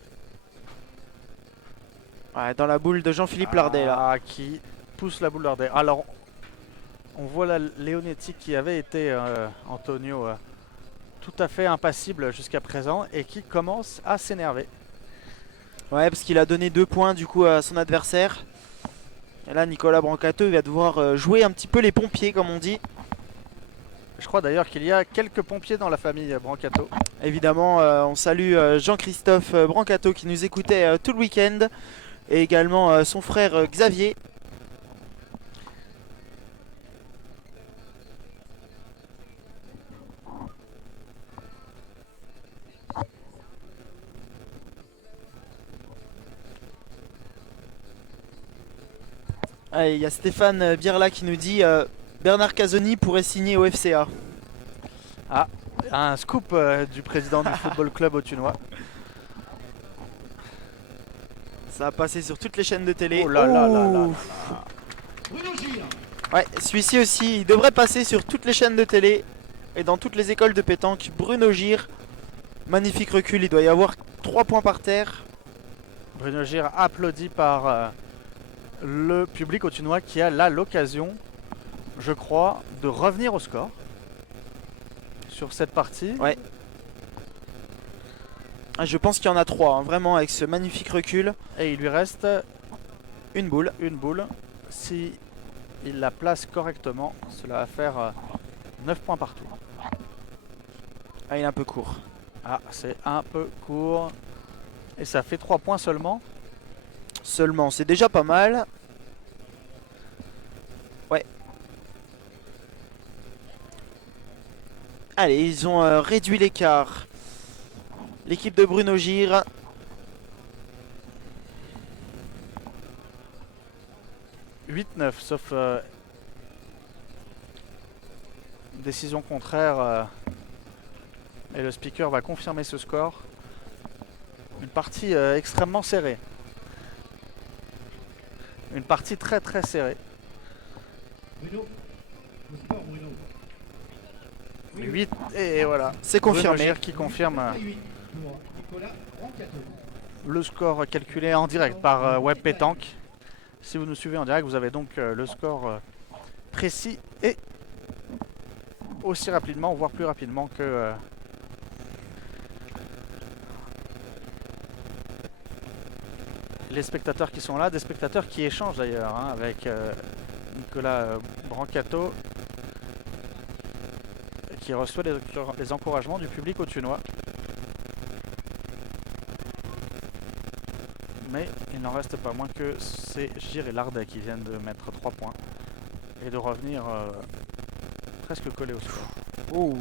Ouais, dans la boule de Jean-Philippe Lardet là. Qui pousse la boule d'Ardais. Alors, on voit là Leonetti qui avait été, Antonio, tout à fait impassible jusqu'à présent et qui commence à s'énerver. Ouais, parce qu'il a donné 2 points du coup à son adversaire. Et là, Nicolas Brancato il va devoir jouer un petit peu les pompiers, comme on dit. Je crois d'ailleurs qu'il y a quelques pompiers dans la famille Brancato. Évidemment, on salue Jean-Christophe Brancato qui nous écoutait tout le week-end. Et également son frère Xavier. Allez, il y a Stéphane Birla qui nous dit Bernard Casoni pourrait signer au FCA. Ah, un scoop du président du football club autunois. Ça a passé sur toutes les chaînes de télé. Oh là là là là là. Bruno Gire. Ouais, celui-ci aussi, il devrait passer sur toutes les chaînes de télé et dans toutes les écoles de pétanque. Bruno Gire, magnifique recul, il doit y avoir 3 points par terre. Bruno Gire applaudi par le public autunois qui a là l'occasion, je crois, de revenir au score sur cette partie. Ouais. Ah, je pense qu'il y en a 3, hein, vraiment, avec ce magnifique recul. Et il lui reste Une boule. une boule. Si il la place correctement, cela va faire 9 points partout. Ah, il est un peu court. Ah, c'est un peu court. Et ça fait 3 points seulement. Seulement, c'est déjà pas mal. Ouais. Allez, ils ont réduit l'écart. L'équipe de Bruno Gire. « 8-9 » sauf décision contraire. Et le speaker va confirmer ce score. Une partie extrêmement serrée. Une partie très très serrée. Bruno. Le sport, Bruno. 8 et voilà. C'est Bruno confirmé. Gire qui confirme 8 pour Nicolas Brancato. le score calculé en direct par Web Pétanque. Si vous nous suivez en direct, vous avez donc le score précis et aussi rapidement, voire plus rapidement que les spectateurs qui sont là, des spectateurs qui échangent d'ailleurs hein, avec Nicolas Brancato, qui reçoit les encouragements du public autunois. Mais il n'en reste pas moins que c'est Gire et Lardet qui viennent de mettre 3 points et de revenir presque collés au score. Oh.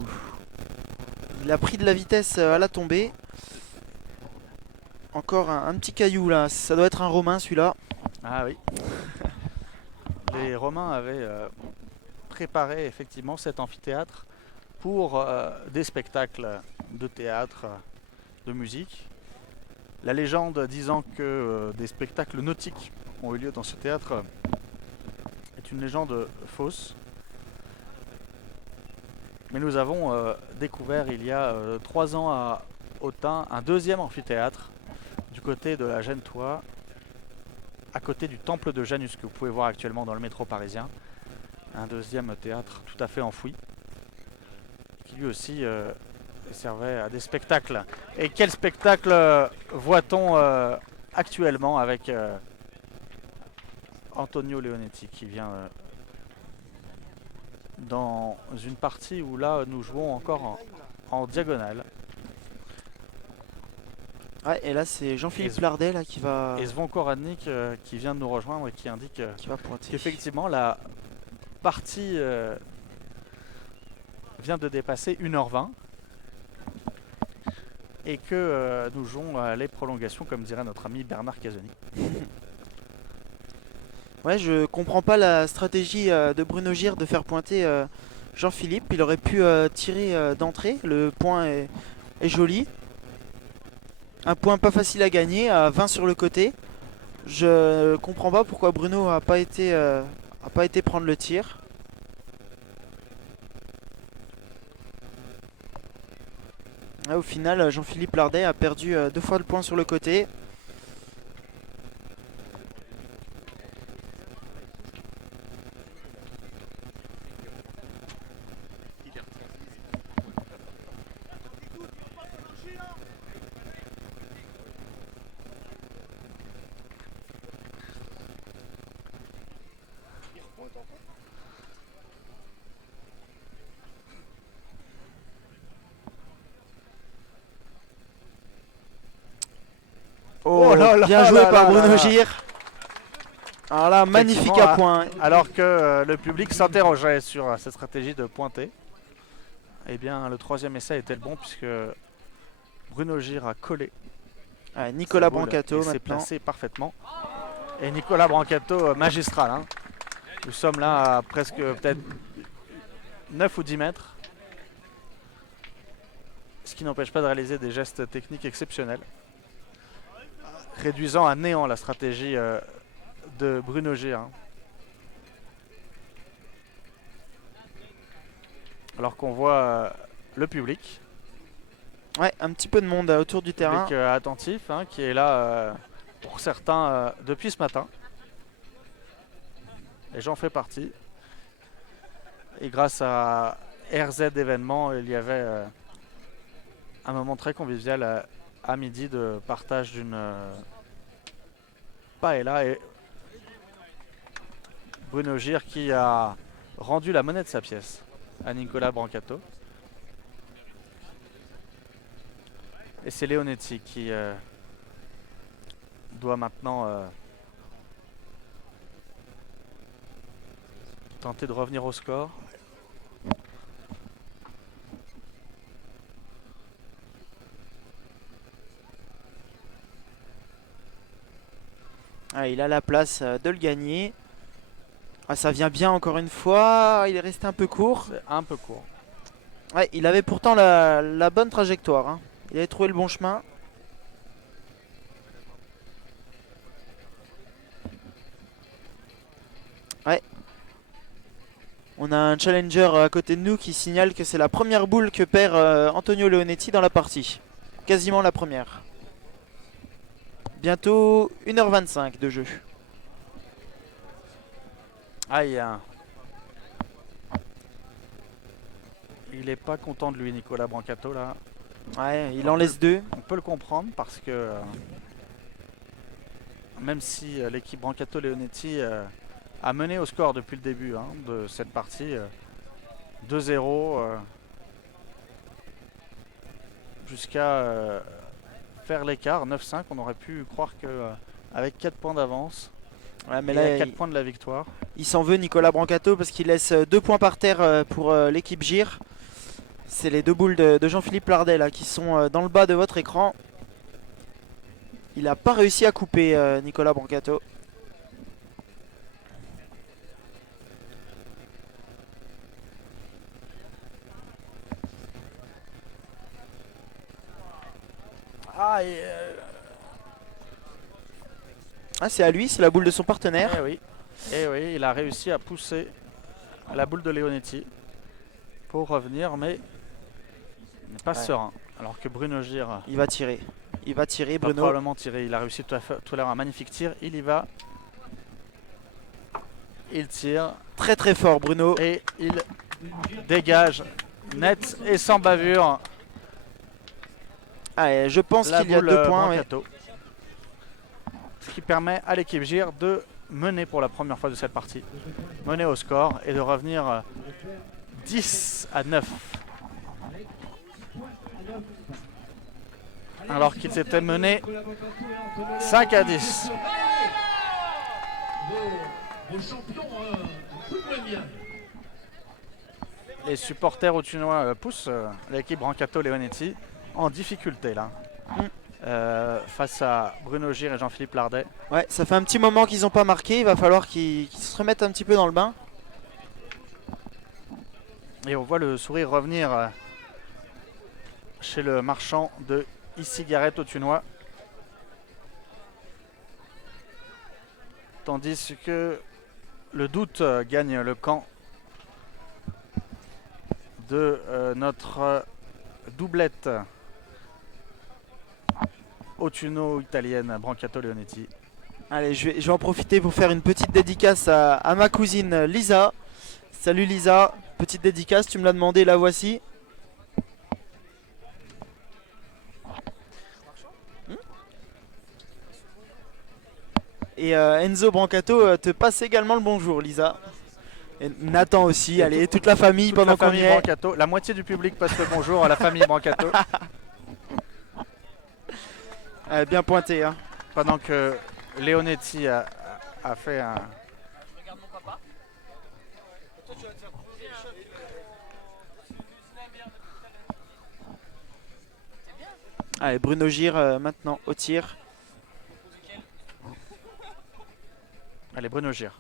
Il a pris de la vitesse à la tombée. Encore un petit caillou là, ça doit être un Romain celui-là. Ah oui. Les Romains avaient préparé effectivement cet amphithéâtre pour des spectacles de théâtre, de musique. La légende disant que des spectacles nautiques ont eu lieu dans ce théâtre est une légende fausse. Mais nous avons découvert il y a 3 ans à Autun un deuxième amphithéâtre du côté de la Gentois, à côté du temple de Janus que vous pouvez voir actuellement dans le métro parisien. Un deuxième théâtre tout à fait enfoui qui lui aussi servait à des spectacles. Et quel spectacle voit-on actuellement avec Antonio Leonetti qui vient dans une partie où là nous jouons encore en diagonale. Ouais, et là c'est Jean-Philippe Et Lardet là qui va Et Svon Koradnik qui vient de nous rejoindre et qui indique pointer. qu'effectivement la partie vient de dépasser 1h20 et que nous jouons les prolongations comme dirait notre ami Bernard Casoni. Ouais, je comprends pas la stratégie de Bruno Gire de faire pointer Jean-Philippe. Il aurait pu tirer d'entrée. Le point est joli. Un point pas facile à gagner, à 20 sur le côté. Je comprends pas pourquoi Bruno a pas été prendre le tir. Là, au final, Jean-Philippe Lardet a perdu 2 fois le point sur le côté. Oh, Oh là là bien joué là par là Bruno là. Gir. Alors là, magnifique Effectivement, à point. Alors que le public s'interrogeait sur cette stratégie de pointer, eh bien le troisième essai était le bon puisque Bruno Gir a collé. Ouais, Nicolas sa boule Brancato et s'est maintenant. placé parfaitement. Et Nicolas Brancato, magistral. Hein. Nous sommes là à presque peut-être 9 ou 10 mètres. Ce qui n'empêche pas de réaliser des gestes techniques exceptionnels. Réduisant à néant la stratégie de Bruno Gir. Hein. Alors qu'on voit le public. Ouais, un petit peu de monde autour du terrain. Public attentif, hein, qui est là pour certains depuis ce matin. Et j'en fais partie. Et grâce à RZ événements, il y avait un moment très convivial à midi de partage d'une paella. Et Bruno Gir qui a rendu la monnaie de sa pièce à Nicolas Brancato. Et c'est Leonetti qui doit maintenant tenter de revenir au score. Ah, il a la place de le gagner. Ah, ça vient bien encore une fois. Il est resté un peu court. C'est un peu court. Ouais, il avait pourtant la bonne trajectoire. Hein. Il avait trouvé le bon chemin. Ouais. On a un challenger à côté de nous qui signale que c'est la première boule que perd Antonio Leonetti dans la partie. Quasiment la première. Bientôt 1h25 de jeu. Aïe. Il est pas content de lui, Nicolas Brancato, là. Ouais, il en laisse deux. On peut le comprendre parce que même si l'équipe Brancato Leonetti a mené au score depuis le début hein, de cette partie, 2-0 jusqu'à faire l'écart, 9-5, on aurait pu croire que avec 4 points d'avance, Ouais, mais il a là, 4 points de la victoire. il s'en veut Nicolas Brancato parce qu'il laisse 2 points par terre pour l'équipe Gir. C'est les deux boules de Jean-Philippe Lardet là, qui sont dans le bas de votre écran. Il n'a pas réussi à couper Nicolas Brancato. Ah, Ah, c'est à lui, c'est la boule de son partenaire. eh oui, il a réussi à pousser la boule de Leonetti pour revenir, mais il n'est pas serein. Alors que Bruno Gir Il va tirer. Il va tirer, va Bruno. probablement tirer. Il a réussi tout à l'heure un magnifique tir. Il y va. Il tire Très très fort, Bruno. et il dégage net et sans bavure Allez, je pense la qu'il y a boule 2 points. Ouais. Brancato. Ce qui permet à l'équipe Gir de mener pour la première fois de cette partie. Mener au score et de revenir 10-9. Alors qu'ils s'étaient menés 5-10. Vos champions, un peu moins bien. Les supporters autunois poussent l'équipe Brancato Leonetti en difficulté là. Face à Bruno Gir et Jean-Philippe Lardet. Ouais, ça fait un petit moment qu'ils n'ont pas marqué. Il va falloir qu'ils se remettent un petit peu dans le bain. Et on voit le sourire revenir chez le marchand de e-cigarettes autunois. Tandis que le doute gagne le camp de notre doublette autuno-italienne Brancato Leonetti. Allez, je vais en profiter pour faire une petite dédicace à ma cousine Lisa. Salut Lisa, petite dédicace, tu me l'as demandé, la voici. Et Enzo Brancato te passe également le bonjour, Lisa. Et Nathan aussi, Et allez, toute la famille Toute pendant la qu'on y famille est. Brancato. La moitié du public passe le bonjour à la famille Brancato. Bien pointé. Hein. Pendant que Leonetti a fait un... Regarde mon papa. Allez, Bruno Gir maintenant au tir. Allez, Bruno Gir.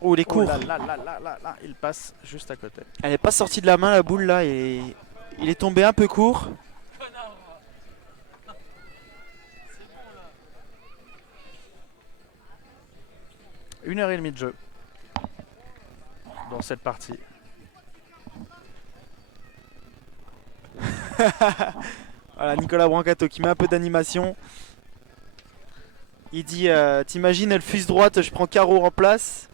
Oh, les cours. là, là, il passe juste à côté. Elle n'est pas sortie de la main la boule là. Il est tombé un peu court. Une heure et demie de jeu dans cette partie. Voilà, Nicolas Brancato qui met un peu d'animation. Il dit t'imagines, elle fuse droite, je prends carreau en place.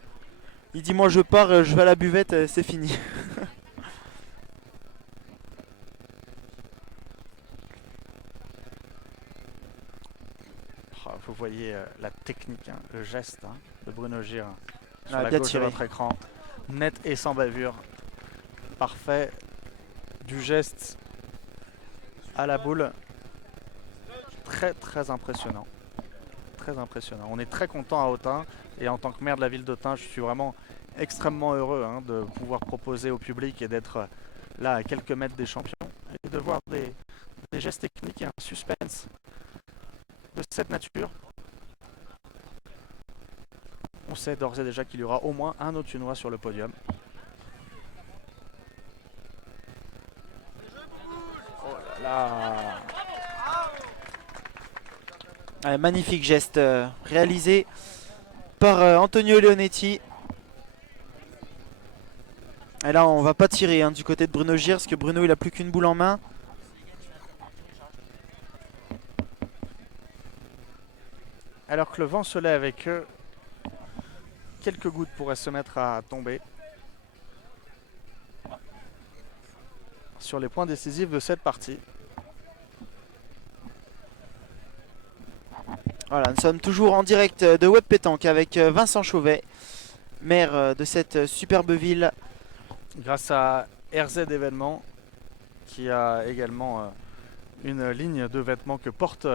Il dit moi je pars, je vais à la buvette, c'est fini. Oh, vous voyez la technique, hein, le geste hein, de Bruno Gir sur Ah, la bien gauche tiré. de votre écran. Net et sans bavure. Parfait. Du geste à la boule. Très impressionnant. Très impressionnant. On est très content à Autun. Et en tant que maire de la ville d'Autun, je suis vraiment extrêmement heureux hein, de pouvoir proposer au public et d'être là à quelques mètres des champions. Et de voir des gestes techniques et un suspense de cette nature. On sait d'ores et déjà qu'il y aura au moins un Autunois sur le podium. Oh là là! Allez, magnifique geste réalisé par Antonio Leonetti. Et là on va pas tirer hein, du côté de Bruno Gir parce que Bruno il a plus qu'une boule en main. Alors que le vent se lève et que quelques gouttes pourraient se mettre à tomber sur les points décisifs de cette partie. Voilà, nous sommes toujours en direct de Web Pétanque avec Vincent Chauvet, maire de cette superbe ville. Grâce à RZ Événements qui a également une ligne de vêtements que porte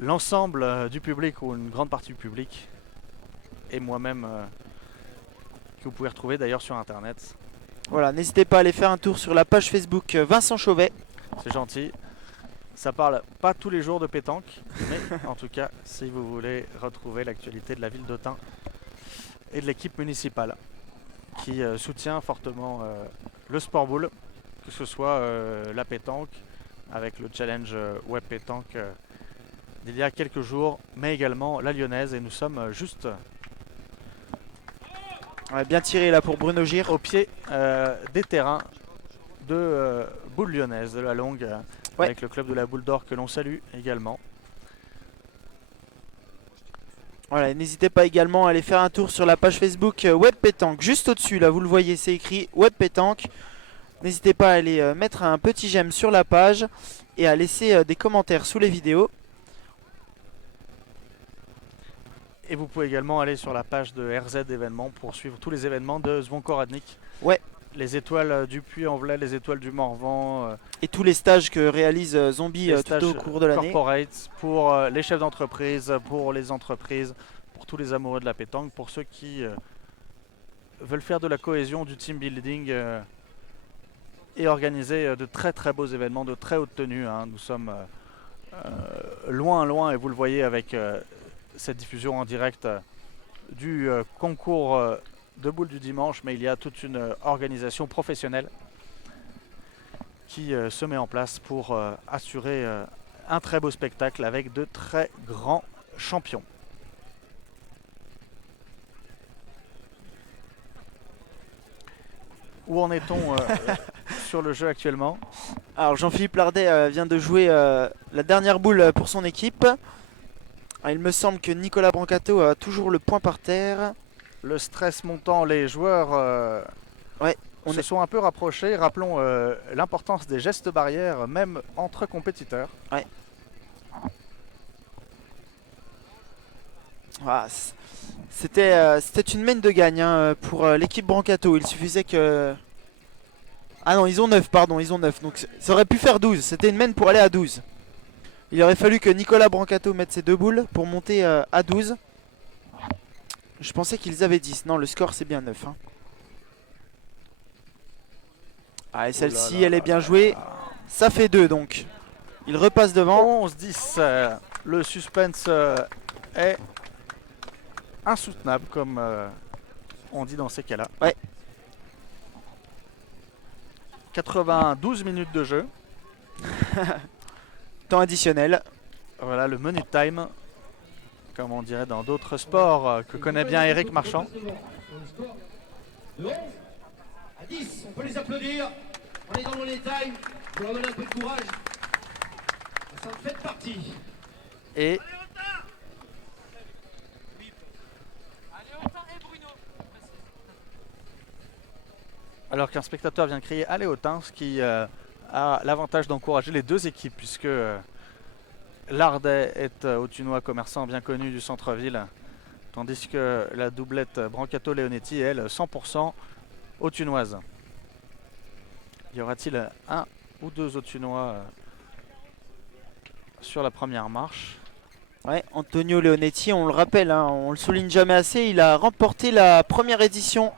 l'ensemble du public ou une grande partie du public et moi-même que vous pouvez retrouver d'ailleurs sur internet. Voilà, n'hésitez pas à aller faire un tour sur la page Facebook Vincent Chauvet. C'est gentil. Ça parle pas tous les jours de pétanque, mais en tout cas, si vous voulez retrouver l'actualité de la ville d'Autun et de l'équipe municipale qui soutient fortement le sport boule, que ce soit la pétanque avec le challenge web pétanque d'il y a quelques jours, mais également la lyonnaise. Et nous sommes juste Ouais, bien tiré là pour Bruno Gir. au pied des terrains de boule lyonnaise, de la longue, Ouais. avec le club de la boule d'or que l'on salue également. Voilà, n'hésitez pas également à aller faire un tour sur la page Facebook Web Pétanque. Juste au-dessus, là, vous le voyez, c'est écrit Web Pétanque. N'hésitez pas à aller mettre un petit j'aime sur la page et à laisser des commentaires sous les vidéos. Et vous pouvez également aller sur la page de RZ événements pour suivre tous les événements de Zvonko Radnik. Ouais. Les étoiles du Puy-en-Velay, les étoiles du Morvan, Et tous les stages que réalise Zombie les tout stages au cours de l'année. corporate pour les chefs d'entreprise, pour les entreprises, pour tous les amoureux de la pétanque, pour ceux qui veulent faire de la cohésion, du team building et organiser de très beaux événements de très haute tenue. Hein. Nous sommes loin et vous le voyez avec cette diffusion en direct du concours de boules du dimanche, mais il y a toute une organisation professionnelle qui se met en place pour assurer un très beau spectacle avec de très grands champions. Où en est-on sur le jeu actuellement? Alors Jean-Philippe Lardet vient de jouer la dernière boule pour son équipe. Ah, il me semble que Nicolas Brancato a toujours le point par terre. Le stress montant, les joueurs on se sont un peu rapprochés. Rappelons l'importance des gestes barrières, même entre compétiteurs. Ah, c'était une main de gagne hein, pour l'équipe Brancato. Il suffisait que... Ah non, ils ont 9, pardon, ils ont 9. Donc ça aurait pu faire 12. C'était une main pour aller à 12. Il aurait fallu que Nicolas Brancato mette ses 2 boules pour monter à 12. Je pensais qu'ils avaient 10. Non, le score c'est bien 9. Hein. Ah, et celle-ci, elle est bien jouée. Ça fait 2 donc. Il repasse devant. 11-10. Le suspense est insoutenable, comme on dit dans ces cas-là. Ouais. 92 minutes de jeu. Temps additionnel. Voilà le money time, comme on dirait dans d'autres sports que connaît bien Eric Marchand. De 11 à 10, on peut les applaudir. On est dans le money time. Pour leur donner un peu de courage. Ça en fait partie. Et alors qu'un spectateur vient crier allez Autun, ce qui a l'avantage d'encourager les deux équipes, puisque Lardet est Authunois commerçant bien connu du centre-ville, tandis que la doublette Brancato-Leonetti est elle 100% authunoise. Y aura-t-il un ou deux Authunois sur la première marche? Ouais, Antonio Leonetti, on le rappelle, hein, on le souligne jamais assez, il a remporté la première édition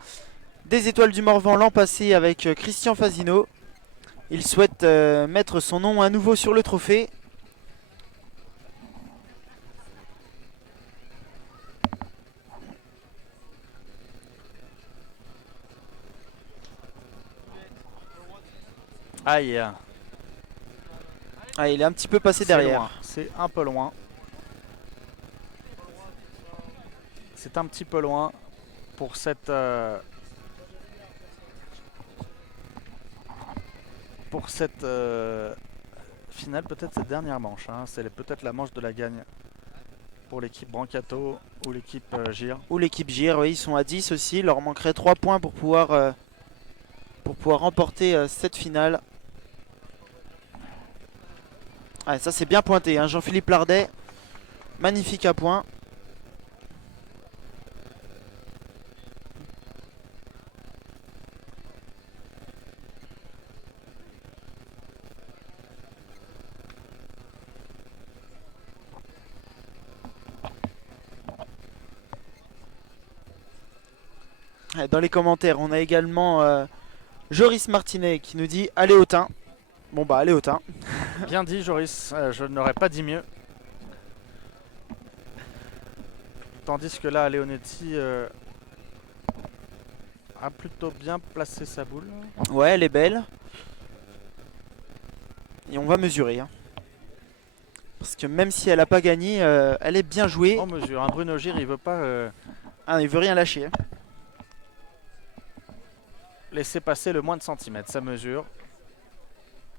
des Étoiles du Morvan l'an passé avec Christian Fasino. Il souhaite mettre son nom à nouveau sur le trophée. Aïe, Ah, il est un petit peu passé c'est derrière. loin, c'est un peu loin. C'est un petit peu loin pour cette finale, peut-être cette dernière manche. Hein. C'est peut-être la manche de la gagne pour l'équipe Brancato ou l'équipe Gir. Ou l'équipe Gir, oui, ils sont à 10 aussi. Il leur manquerait 3 points pour pouvoir remporter cette finale. Ah, ça c'est bien pointé, hein. Jean-Philippe Lardet, magnifique à point. Dans les commentaires, on a également Joris Martinet qui nous dit allez Autun. Bon bah allez Autun. Bien dit Joris, je n'aurais pas dit mieux. Tandis que là, Leonetti a plutôt bien placé sa boule. Ouais, elle est belle. Et on va mesurer. Hein. Parce que même si elle n'a pas gagné, elle est bien jouée. On mesure, hein. Bruno Gir, il veut pas Ah, il veut rien lâcher. Hein. laisser passer le moins de centimètres. Ça mesure.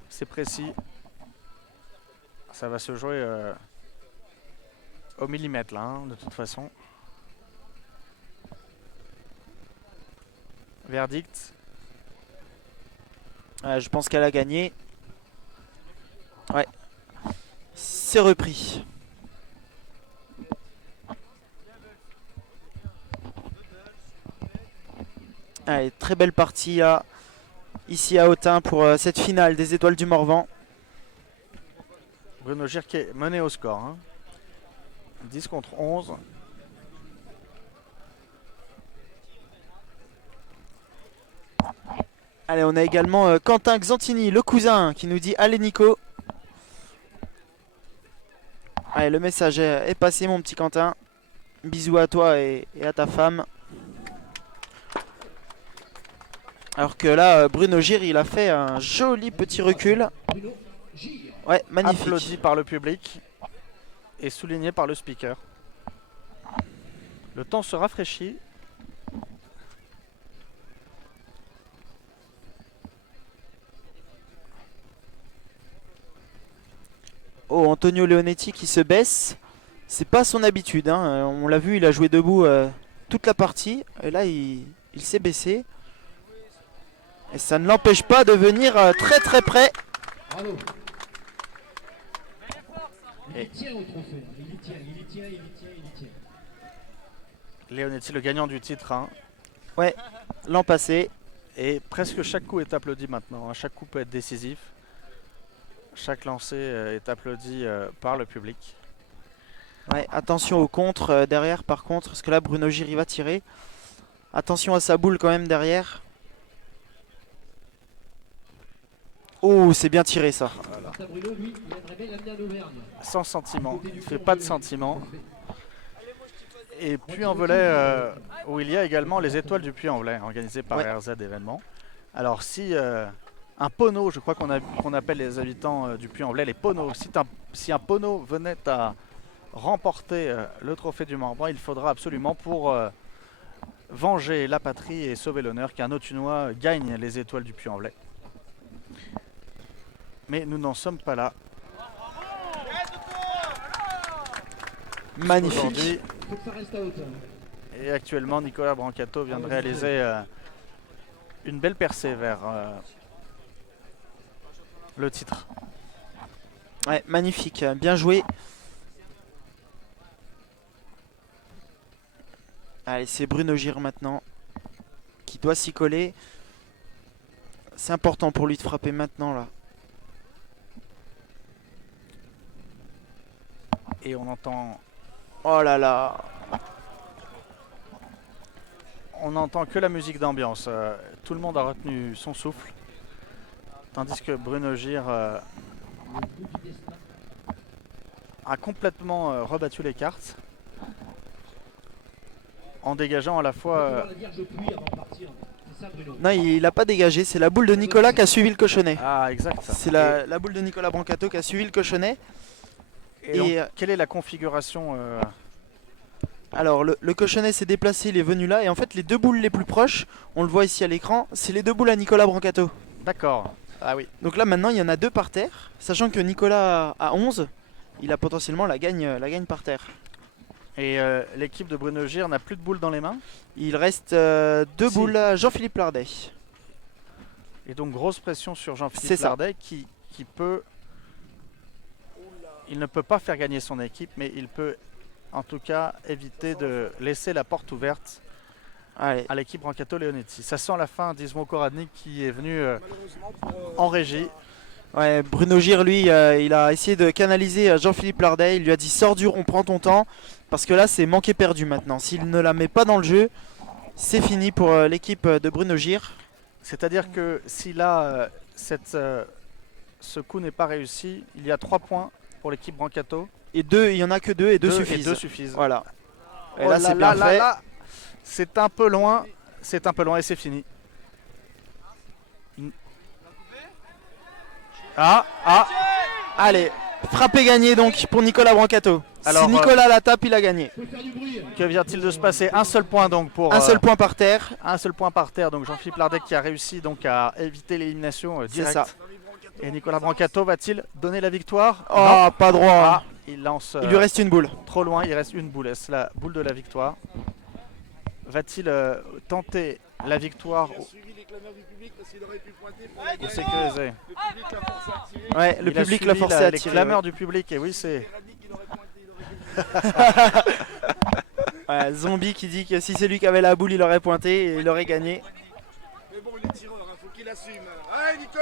C'est précis. Ça va se jouer au millimètre là, hein, de toute façon. Verdict. Je pense qu'elle a gagné. Ouais. C'est repris. Allez, très belle partie là, ici à Autun pour cette finale des Étoiles du Morvan. Bruno Gir qui est mené au score. Hein. 10 contre 11. Allez, on a également Quentin Xantini, le cousin, qui nous dit allez Nico. Allez, le message est passé mon petit Quentin. Bisous à toi et à ta femme. Alors que là, Bruno Gir, il a fait un joli petit recul. Ouais, magnifique. Applaudi par le public et souligné par le speaker. Le temps se rafraîchit. Oh, Antonio Leonetti qui se baisse. C'est pas son habitude. Hein. On l'a vu, il a joué debout toute la partie. Et là, il s'est baissé. Et ça ne l'empêche pas de venir très très près. Bravo. Il y tient au trophée. Il y tient. Leonetti, le gagnant du titre, hein. L'an passé. Et presque chaque coup est applaudi maintenant, hein. Chaque coup peut être décisif. Chaque lancer est applaudi par le public. Ouais, attention au contre derrière par contre, parce que là Bruno Gir il va tirer. Attention à sa boule quand même derrière. Oh, c'est bien tiré ça. Bruno, lui, il aimerait bien l'amener à l'Auvergne. Sans sentiment, il ne fait pas de sentiment. Et Puy-en-Velay, où il y a également les étoiles du Puy-en-Velay, organisées par RZ événements. Alors si un pono, je crois qu'on appelle les habitants du Puy-en-Velay les ponos, si un pono venait à remporter le trophée du Morvan, il faudra absolument pour venger la patrie et sauver l'honneur qu'un Autunois gagne les étoiles du Puy-en-Velay. Mais nous n'en sommes pas là. Magnifique. Aujourd'hui, Faut que ça reste à hauteur. et actuellement, Nicolas Brancato vient de réaliser une belle percée vers le titre. Ouais, magnifique, bien joué. Allez, c'est Bruno Gir maintenant qui doit s'y coller. C'est important pour lui de frapper maintenant là. Et on entend, Oh là là. on n'entend que la musique d'ambiance. Tout le monde a retenu son souffle. Tandis que Bruno Gir a complètement rebattu les cartes. En dégageant à la fois... La Vierge au puits avant de partir. C'est ça, Bruno. Non, il a pas dégagé. C'est la boule de Nicolas qui a suivi le cochonnet. Ah, exact. C'est la boule de Nicolas Brancato qui a suivi le cochonnet. Et donc, Et quelle est la configuration alors le cochonnet s'est déplacé, il est venu là. Et en fait les deux boules les plus proches, on le voit ici à l'écran, c'est les deux boules à Nicolas Brancato. D'accord. Ah oui. Donc là maintenant il y en a deux par terre. Sachant que Nicolas a 11, il a potentiellement la gagne par terre. Et l'équipe de Bruno Gir n'a plus de boules dans les mains. Il reste deux Si. boules à Jean-Philippe Lardet. Et donc grosse pression sur C'est Jean-Philippe ça. Lardet qui peut... Il ne peut pas faire gagner son équipe, mais il peut en tout cas éviter de laisser la porte ouverte Allez. à l'équipe Brancato Leonetti. Ça sent la fin d'Ismo Koradnik qui est venu Malheureusement pour en régie. Ouais, Bruno Gir lui il a essayé de canaliser Jean-Philippe Lardet. Il lui a dit sors du rond, prends ton temps. Parce que là c'est manqué perdu maintenant. S'il ne la met pas dans le jeu, c'est fini pour l'équipe de Bruno Gir. C'est-à-dire que si là ce coup n'est pas réussi, il y a 3 points pour l'équipe Brancato. Et deux, il y en a que deux et deux suffisent. Et 2 suffisent. Voilà. Et Oh là c'est bien fait. là. C'est un peu loin. C'est un peu loin et c'est fini. Ah. Allez, frappé gagné donc pour Nicolas Brancato. Alors, si Nicolas la tape, il a gagné. Faut faire du bruit. Que vient-il de se passer? Un seul point donc pour... Un seul point par terre. Un seul point par terre. Donc Jean-Philippe Lardet qui a réussi donc à éviter l'élimination C'est directe. ça. Et Nicolas Brancato va-t-il donner la victoire? Oh, Non. pas droit. Ah, il lance Il lui reste une boule. trop loin. Il reste une boule. Est-ce la boule de la victoire? Va-t-il tenter la victoire Il a suivi les clameurs du public parce qu'il aurait pu pointer pour la ou gagner. sécuriser? Le public l'a forcé à tirer. Ouais, le Il a public l'a suivi forcé à les tirer. clameurs du public. Et oui, c'est... Radnik, il aurait pointé, il aurait gagné. Ouais, Zombie qui dit que si c'est lui qui avait la boule, il aurait pointé et il aurait gagné. Mais bon, il est tireur, hein, faut qu'il assume. Allez, Nico!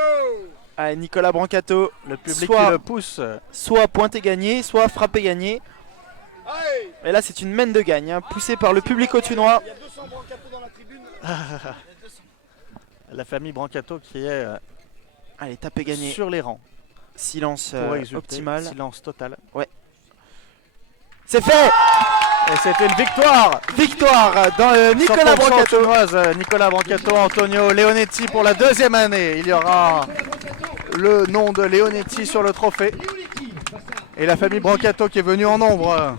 Allez, Nicolas Brancato, Le public Soit- qui le pousse. soit pointé gagné, soit frappé gagné. Allez! Et là, c'est une main de gagne, hein, poussée par le public autunois. Il y a 200 Brancato dans la tribune. La famille Brancato qui est Allez, tapé gagné. sur les rangs. Silence Pour exulter. optimal. Silence total. C'est fait. Et c'est une victoire. Victoire dans Nicolas 100% Brancato. autunoise, Nicolas Brancato, Antonio Leonetti pour la 2e année. Il y aura le nom de Leonetti sur le trophée. Et la famille Brancato qui est venue en nombre.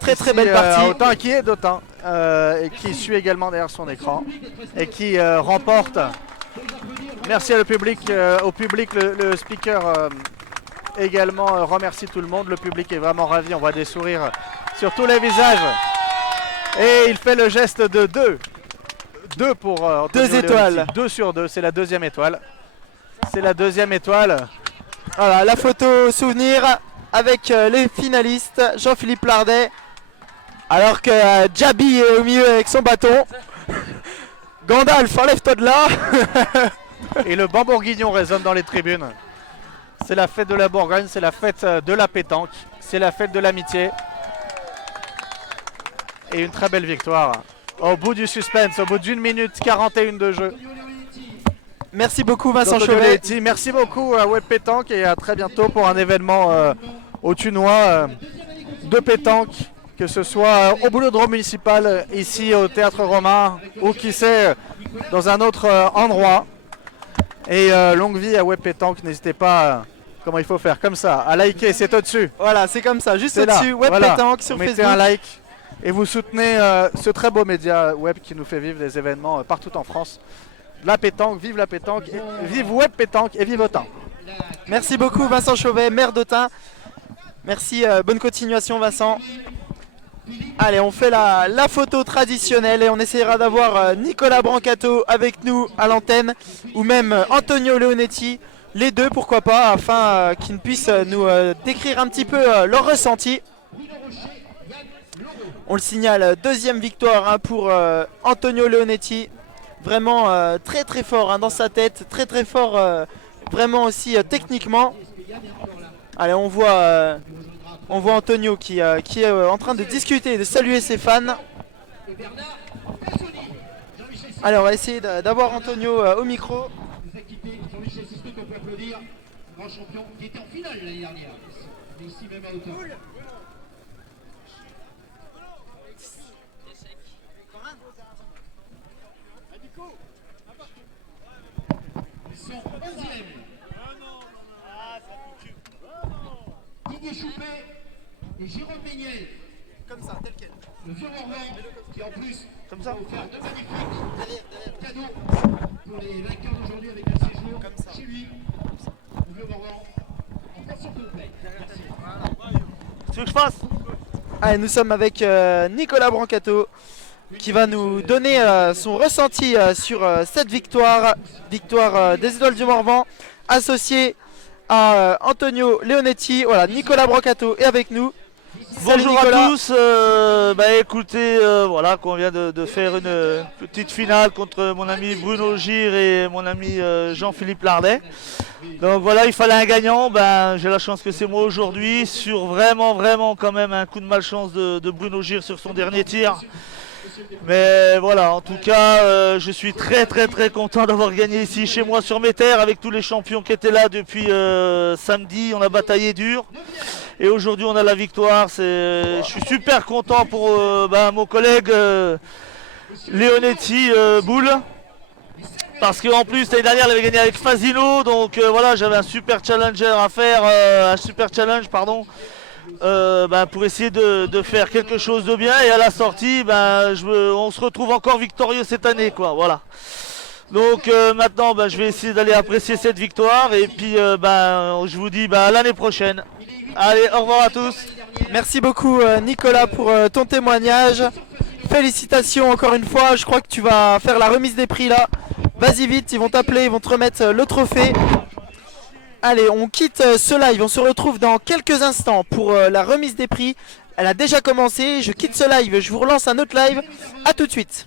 Très très Ici, belle à partie. Autun, qui est d'Autun et qui suit également derrière son écran et qui remporte. Merci au public, le speaker également remercie tout le monde. Le public est vraiment ravi, on voit des sourires sur tous les visages. Et il fait le geste de 2. 2 pour Antonio 2 étoiles. Leonetti. 2 sur 2, c'est la 2e étoile. C'est la 2e étoile. Voilà, la photo souvenir avec les finalistes. Jean-Philippe Lardet Alors que Jabi est au milieu avec son bâton. Gandalf, enlève-toi de là. Et le ban bourguignon résonne dans les tribunes. C'est la fête de la Bourgogne, c'est la fête de la pétanque, c'est la fête de l'amitié. Et une très belle victoire. Au bout du suspense, au bout d'1 minute 41 de jeu. Merci beaucoup Vincent Antonio Chauvet. Leonetti. Merci beaucoup à Web Pétanque et à très bientôt pour un événement au Thunois de pétanque, que ce soit au Boulodrome municipal, ici au Théâtre Romain ou qui sait dans un autre endroit. Et longue vie à Web Pétanque, n'hésitez pas, comment il faut faire, comme ça, à liker, c'est au-dessus. Voilà, c'est comme ça, juste C'est là, au-dessus, Web voilà. Pétanque sur Vous mettez Facebook. un like et vous soutenez ce très beau média web qui nous fait vivre des événements partout en France. La pétanque, vive la pétanque, vive Web Pétanque et vive Autun. Merci beaucoup Vincent Chauvet, maire d'Autun. Merci, bonne continuation Vincent. Allez, on fait la photo traditionnelle et on essaiera d'avoir Nicolas Brancato avec nous à l'antenne ou même Antonio Leonetti, les deux pourquoi pas, afin qu'ils puissent nous décrire un petit peu leur ressenti. On le signale, deuxième victoire hein, pour Antonio Leonetti. Vraiment très très fort hein, dans sa tête, très très fort vraiment aussi techniquement. Allez, on voit Antonio qui est en train de discuter, de saluer ses fans. Allez, on va essayer d'avoir Antonio au micro. Jean-Michel Sisto qu'on peut applaudir, grand champion qui était en finale l'année dernière, ici même à Autun. Son 11e. Didier Choupet et Jérôme Méniel. Comme ça, tel quel. Le vieux Morvan qui en plus Comme ça. va offert de magnifiques cadeaux pour les vainqueurs d'aujourd'hui avec un séjour chez lui. Le vieux Morvan en version complète. Merci. Tu veux que je fasse? Allez, nous sommes avec Nicolas Brancato qui va nous donner son ressenti sur cette victoire des Étoiles du Morvan, associé à Antonio Leonetti. Voilà, Nicolas Brancato est avec nous. Salut, Bonjour Nicolas. à tous, écoutez, voilà qu'on vient de faire une petite finale contre mon ami Bruno Gire et mon ami Jean-Philippe Lardet. Donc voilà, il fallait un gagnant, j'ai la chance que c'est moi aujourd'hui, sur vraiment quand même un coup de malchance de Bruno Gire sur son dernier tir. Mais voilà, en tout cas, je suis très content d'avoir gagné ici chez moi sur mes terres avec tous les champions qui étaient là depuis samedi. On a bataillé dur et aujourd'hui on a la victoire. Je suis super content pour mon collègue Leonetti Boule. Parce qu'en plus l'année dernière il avait gagné avec Fasino, donc voilà, j'avais un super challenger à faire, pour essayer de faire quelque chose de bien, et à la sortie on se retrouve encore victorieux cette année quoi, voilà. Donc maintenant je vais essayer d'aller apprécier cette victoire et puis je vous dis à l'année prochaine. Allez, au revoir à tous. Merci beaucoup Nicolas pour ton témoignage. Félicitations encore une fois, je crois que tu vas faire la remise des prix là. Vas-y vite, ils vont t'appeler, ils vont te remettre le trophée. Allez, on quitte ce live, on se retrouve dans quelques instants pour la remise des prix. Elle a déjà commencé, je quitte ce live, je vous relance un autre live. A tout de suite.